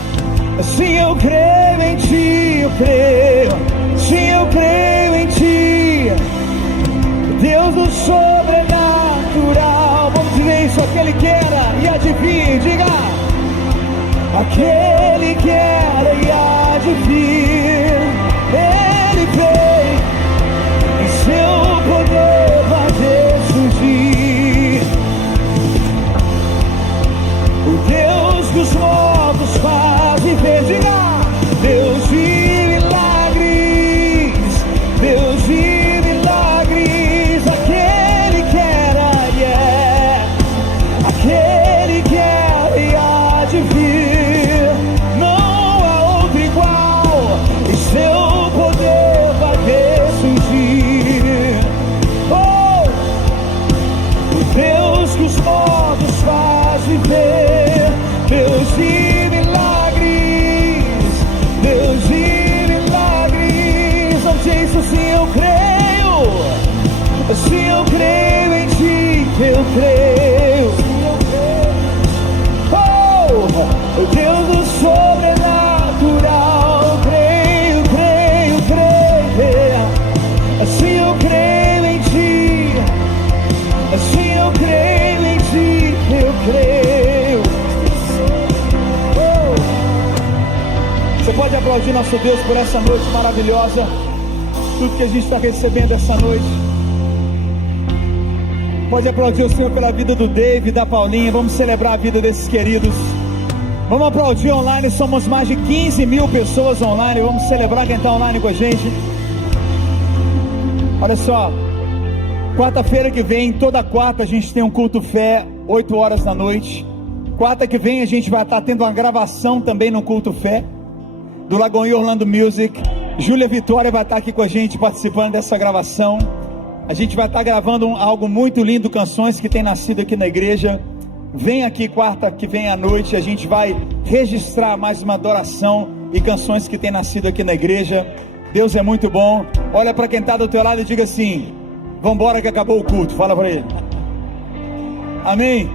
Sim, eu creio em ti, eu creio. Sim, eu creio em ti. Deus do sobrenatural. Vamos dizer isso, aquele que era e há de vir, diga. Aquele que era e há de vir, Ele vem, em seu poder vai ressurgir. O Deus dos mortos faz viver, diga. Deus de milagres, Deus de milagres, aquele que era e é, aquele que era e há de vir, não há outro igual, e seu poder vai ressurgir. Oh, o Deus que os mortos faz viver, Deus de milagres, Deus de milagres. Não sei se eu creio, se eu creio em ti, eu creio. Oh, o Deus do sobrenatural, creio, creio, creio. Assim eu creio em ti, assim eu creio em ti, eu creio. Oh. Você pode aplaudir nosso Deus por essa noite maravilhosa, tudo que a gente está recebendo essa noite. Pode aplaudir o Senhor pela vida do Dave, da Paulinha. Vamos celebrar a vida desses queridos. Vamos aplaudir online, somos mais de 15 mil pessoas online. Vamos celebrar quem está online com a gente. Olha só, quarta-feira que vem, toda quarta a gente tem um culto fé, 8 horas da noite. Quarta que vem a gente vai estar tendo uma gravação também no culto fé, do Lagoinha Orlando Music. Júlia Vitória vai estar aqui com a gente participando dessa gravação. A gente vai estar gravando algo muito lindo, canções que tem nascido aqui na igreja. Vem aqui quarta que vem à noite, a gente vai registrar mais uma adoração e canções que tem nascido aqui na igreja. Deus é muito bom. Olha para quem está do teu lado e diga assim: vambora que acabou o culto. Fala para ele. Amém?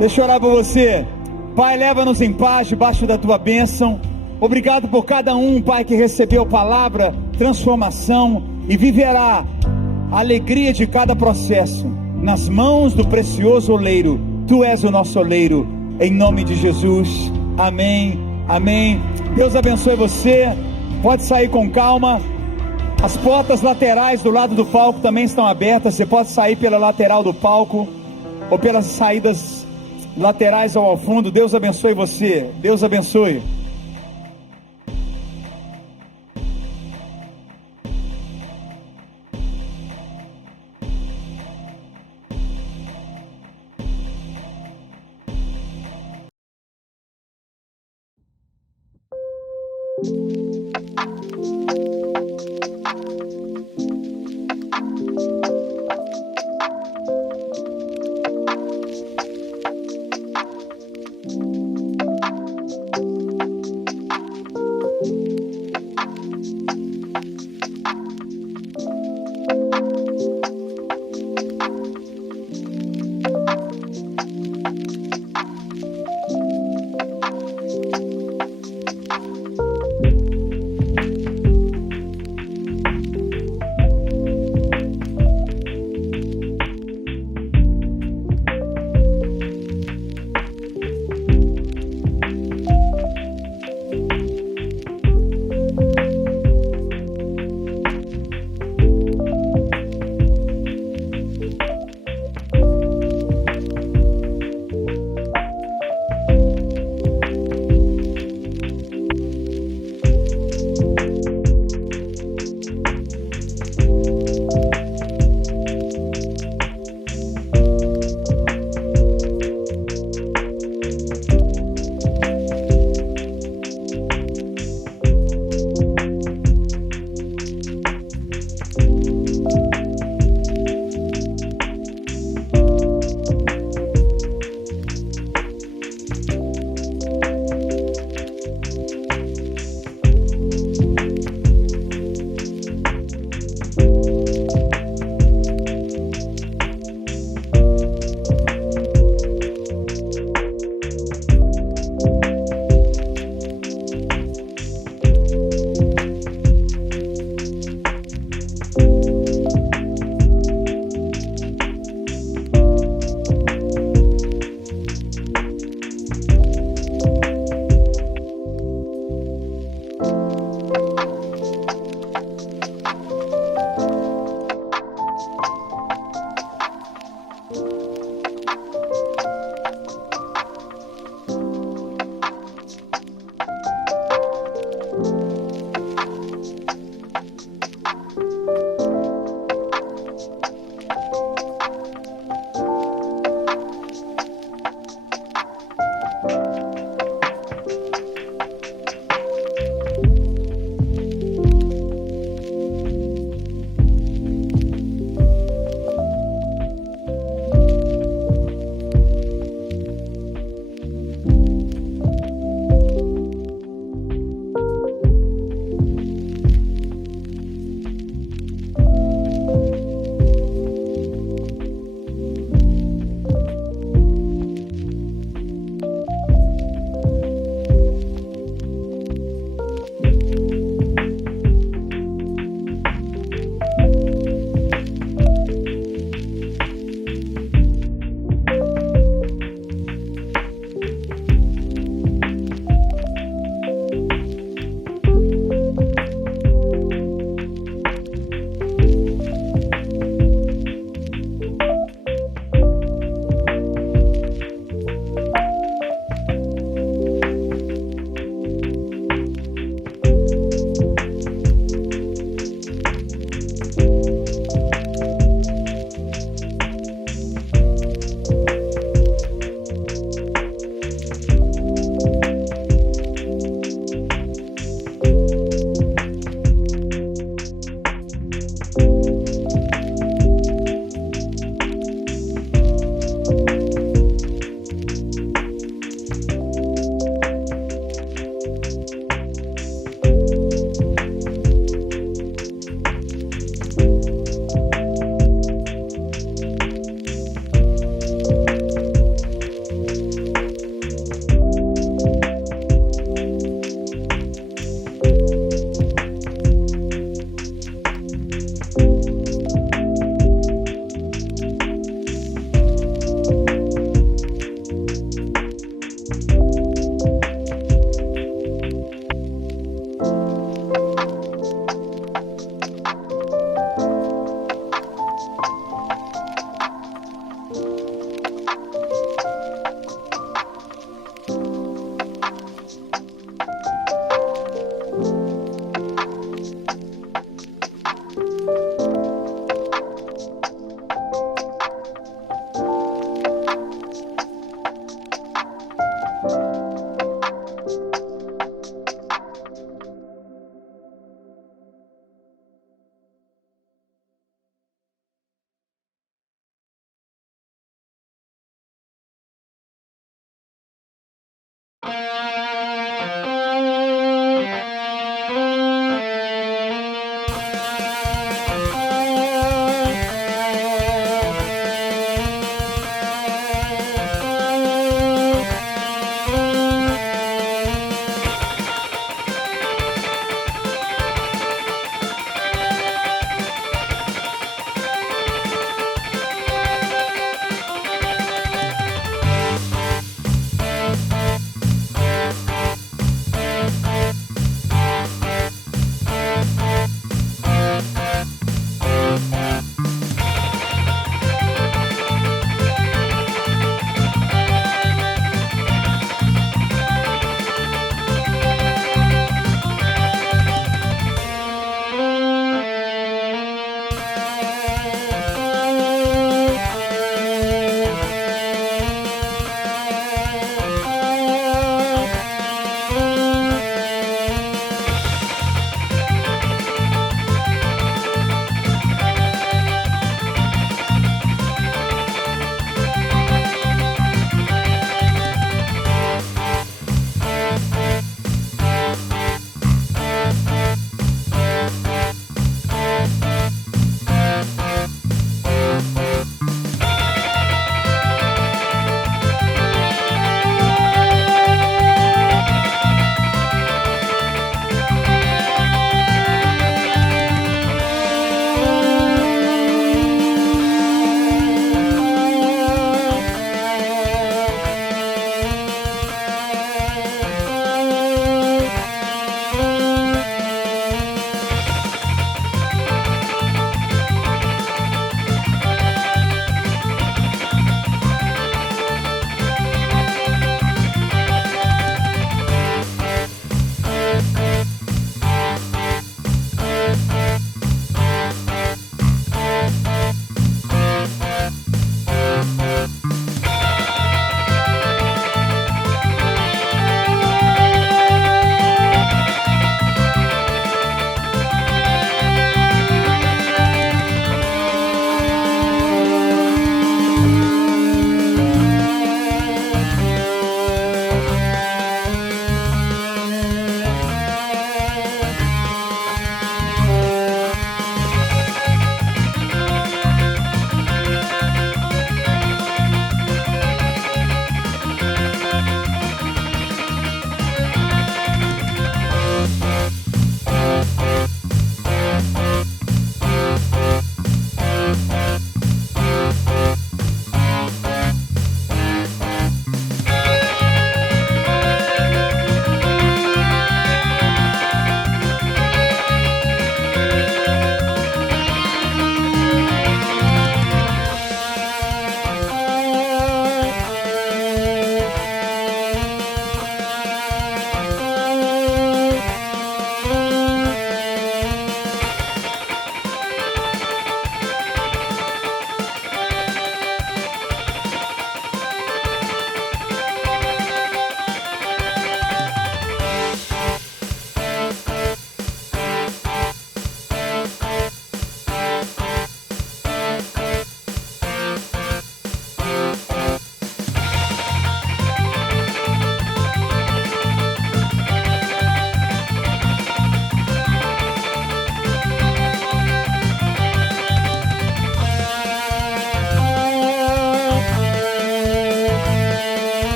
Deixa eu orar por você. Pai, leva-nos em paz debaixo da tua bênção. Obrigado por cada um, Pai, que recebeu palavra, transformação e viverá a alegria de cada processo nas mãos do precioso oleiro. Tu és o nosso oleiro, em nome de Jesus. Amém, amém. Deus abençoe você. Pode sair com calma. As portas laterais do lado do palco também estão abertas. Você pode sair pela lateral do palco ou pelas saídas laterais ao fundo. Deus abençoe você. Deus abençoe.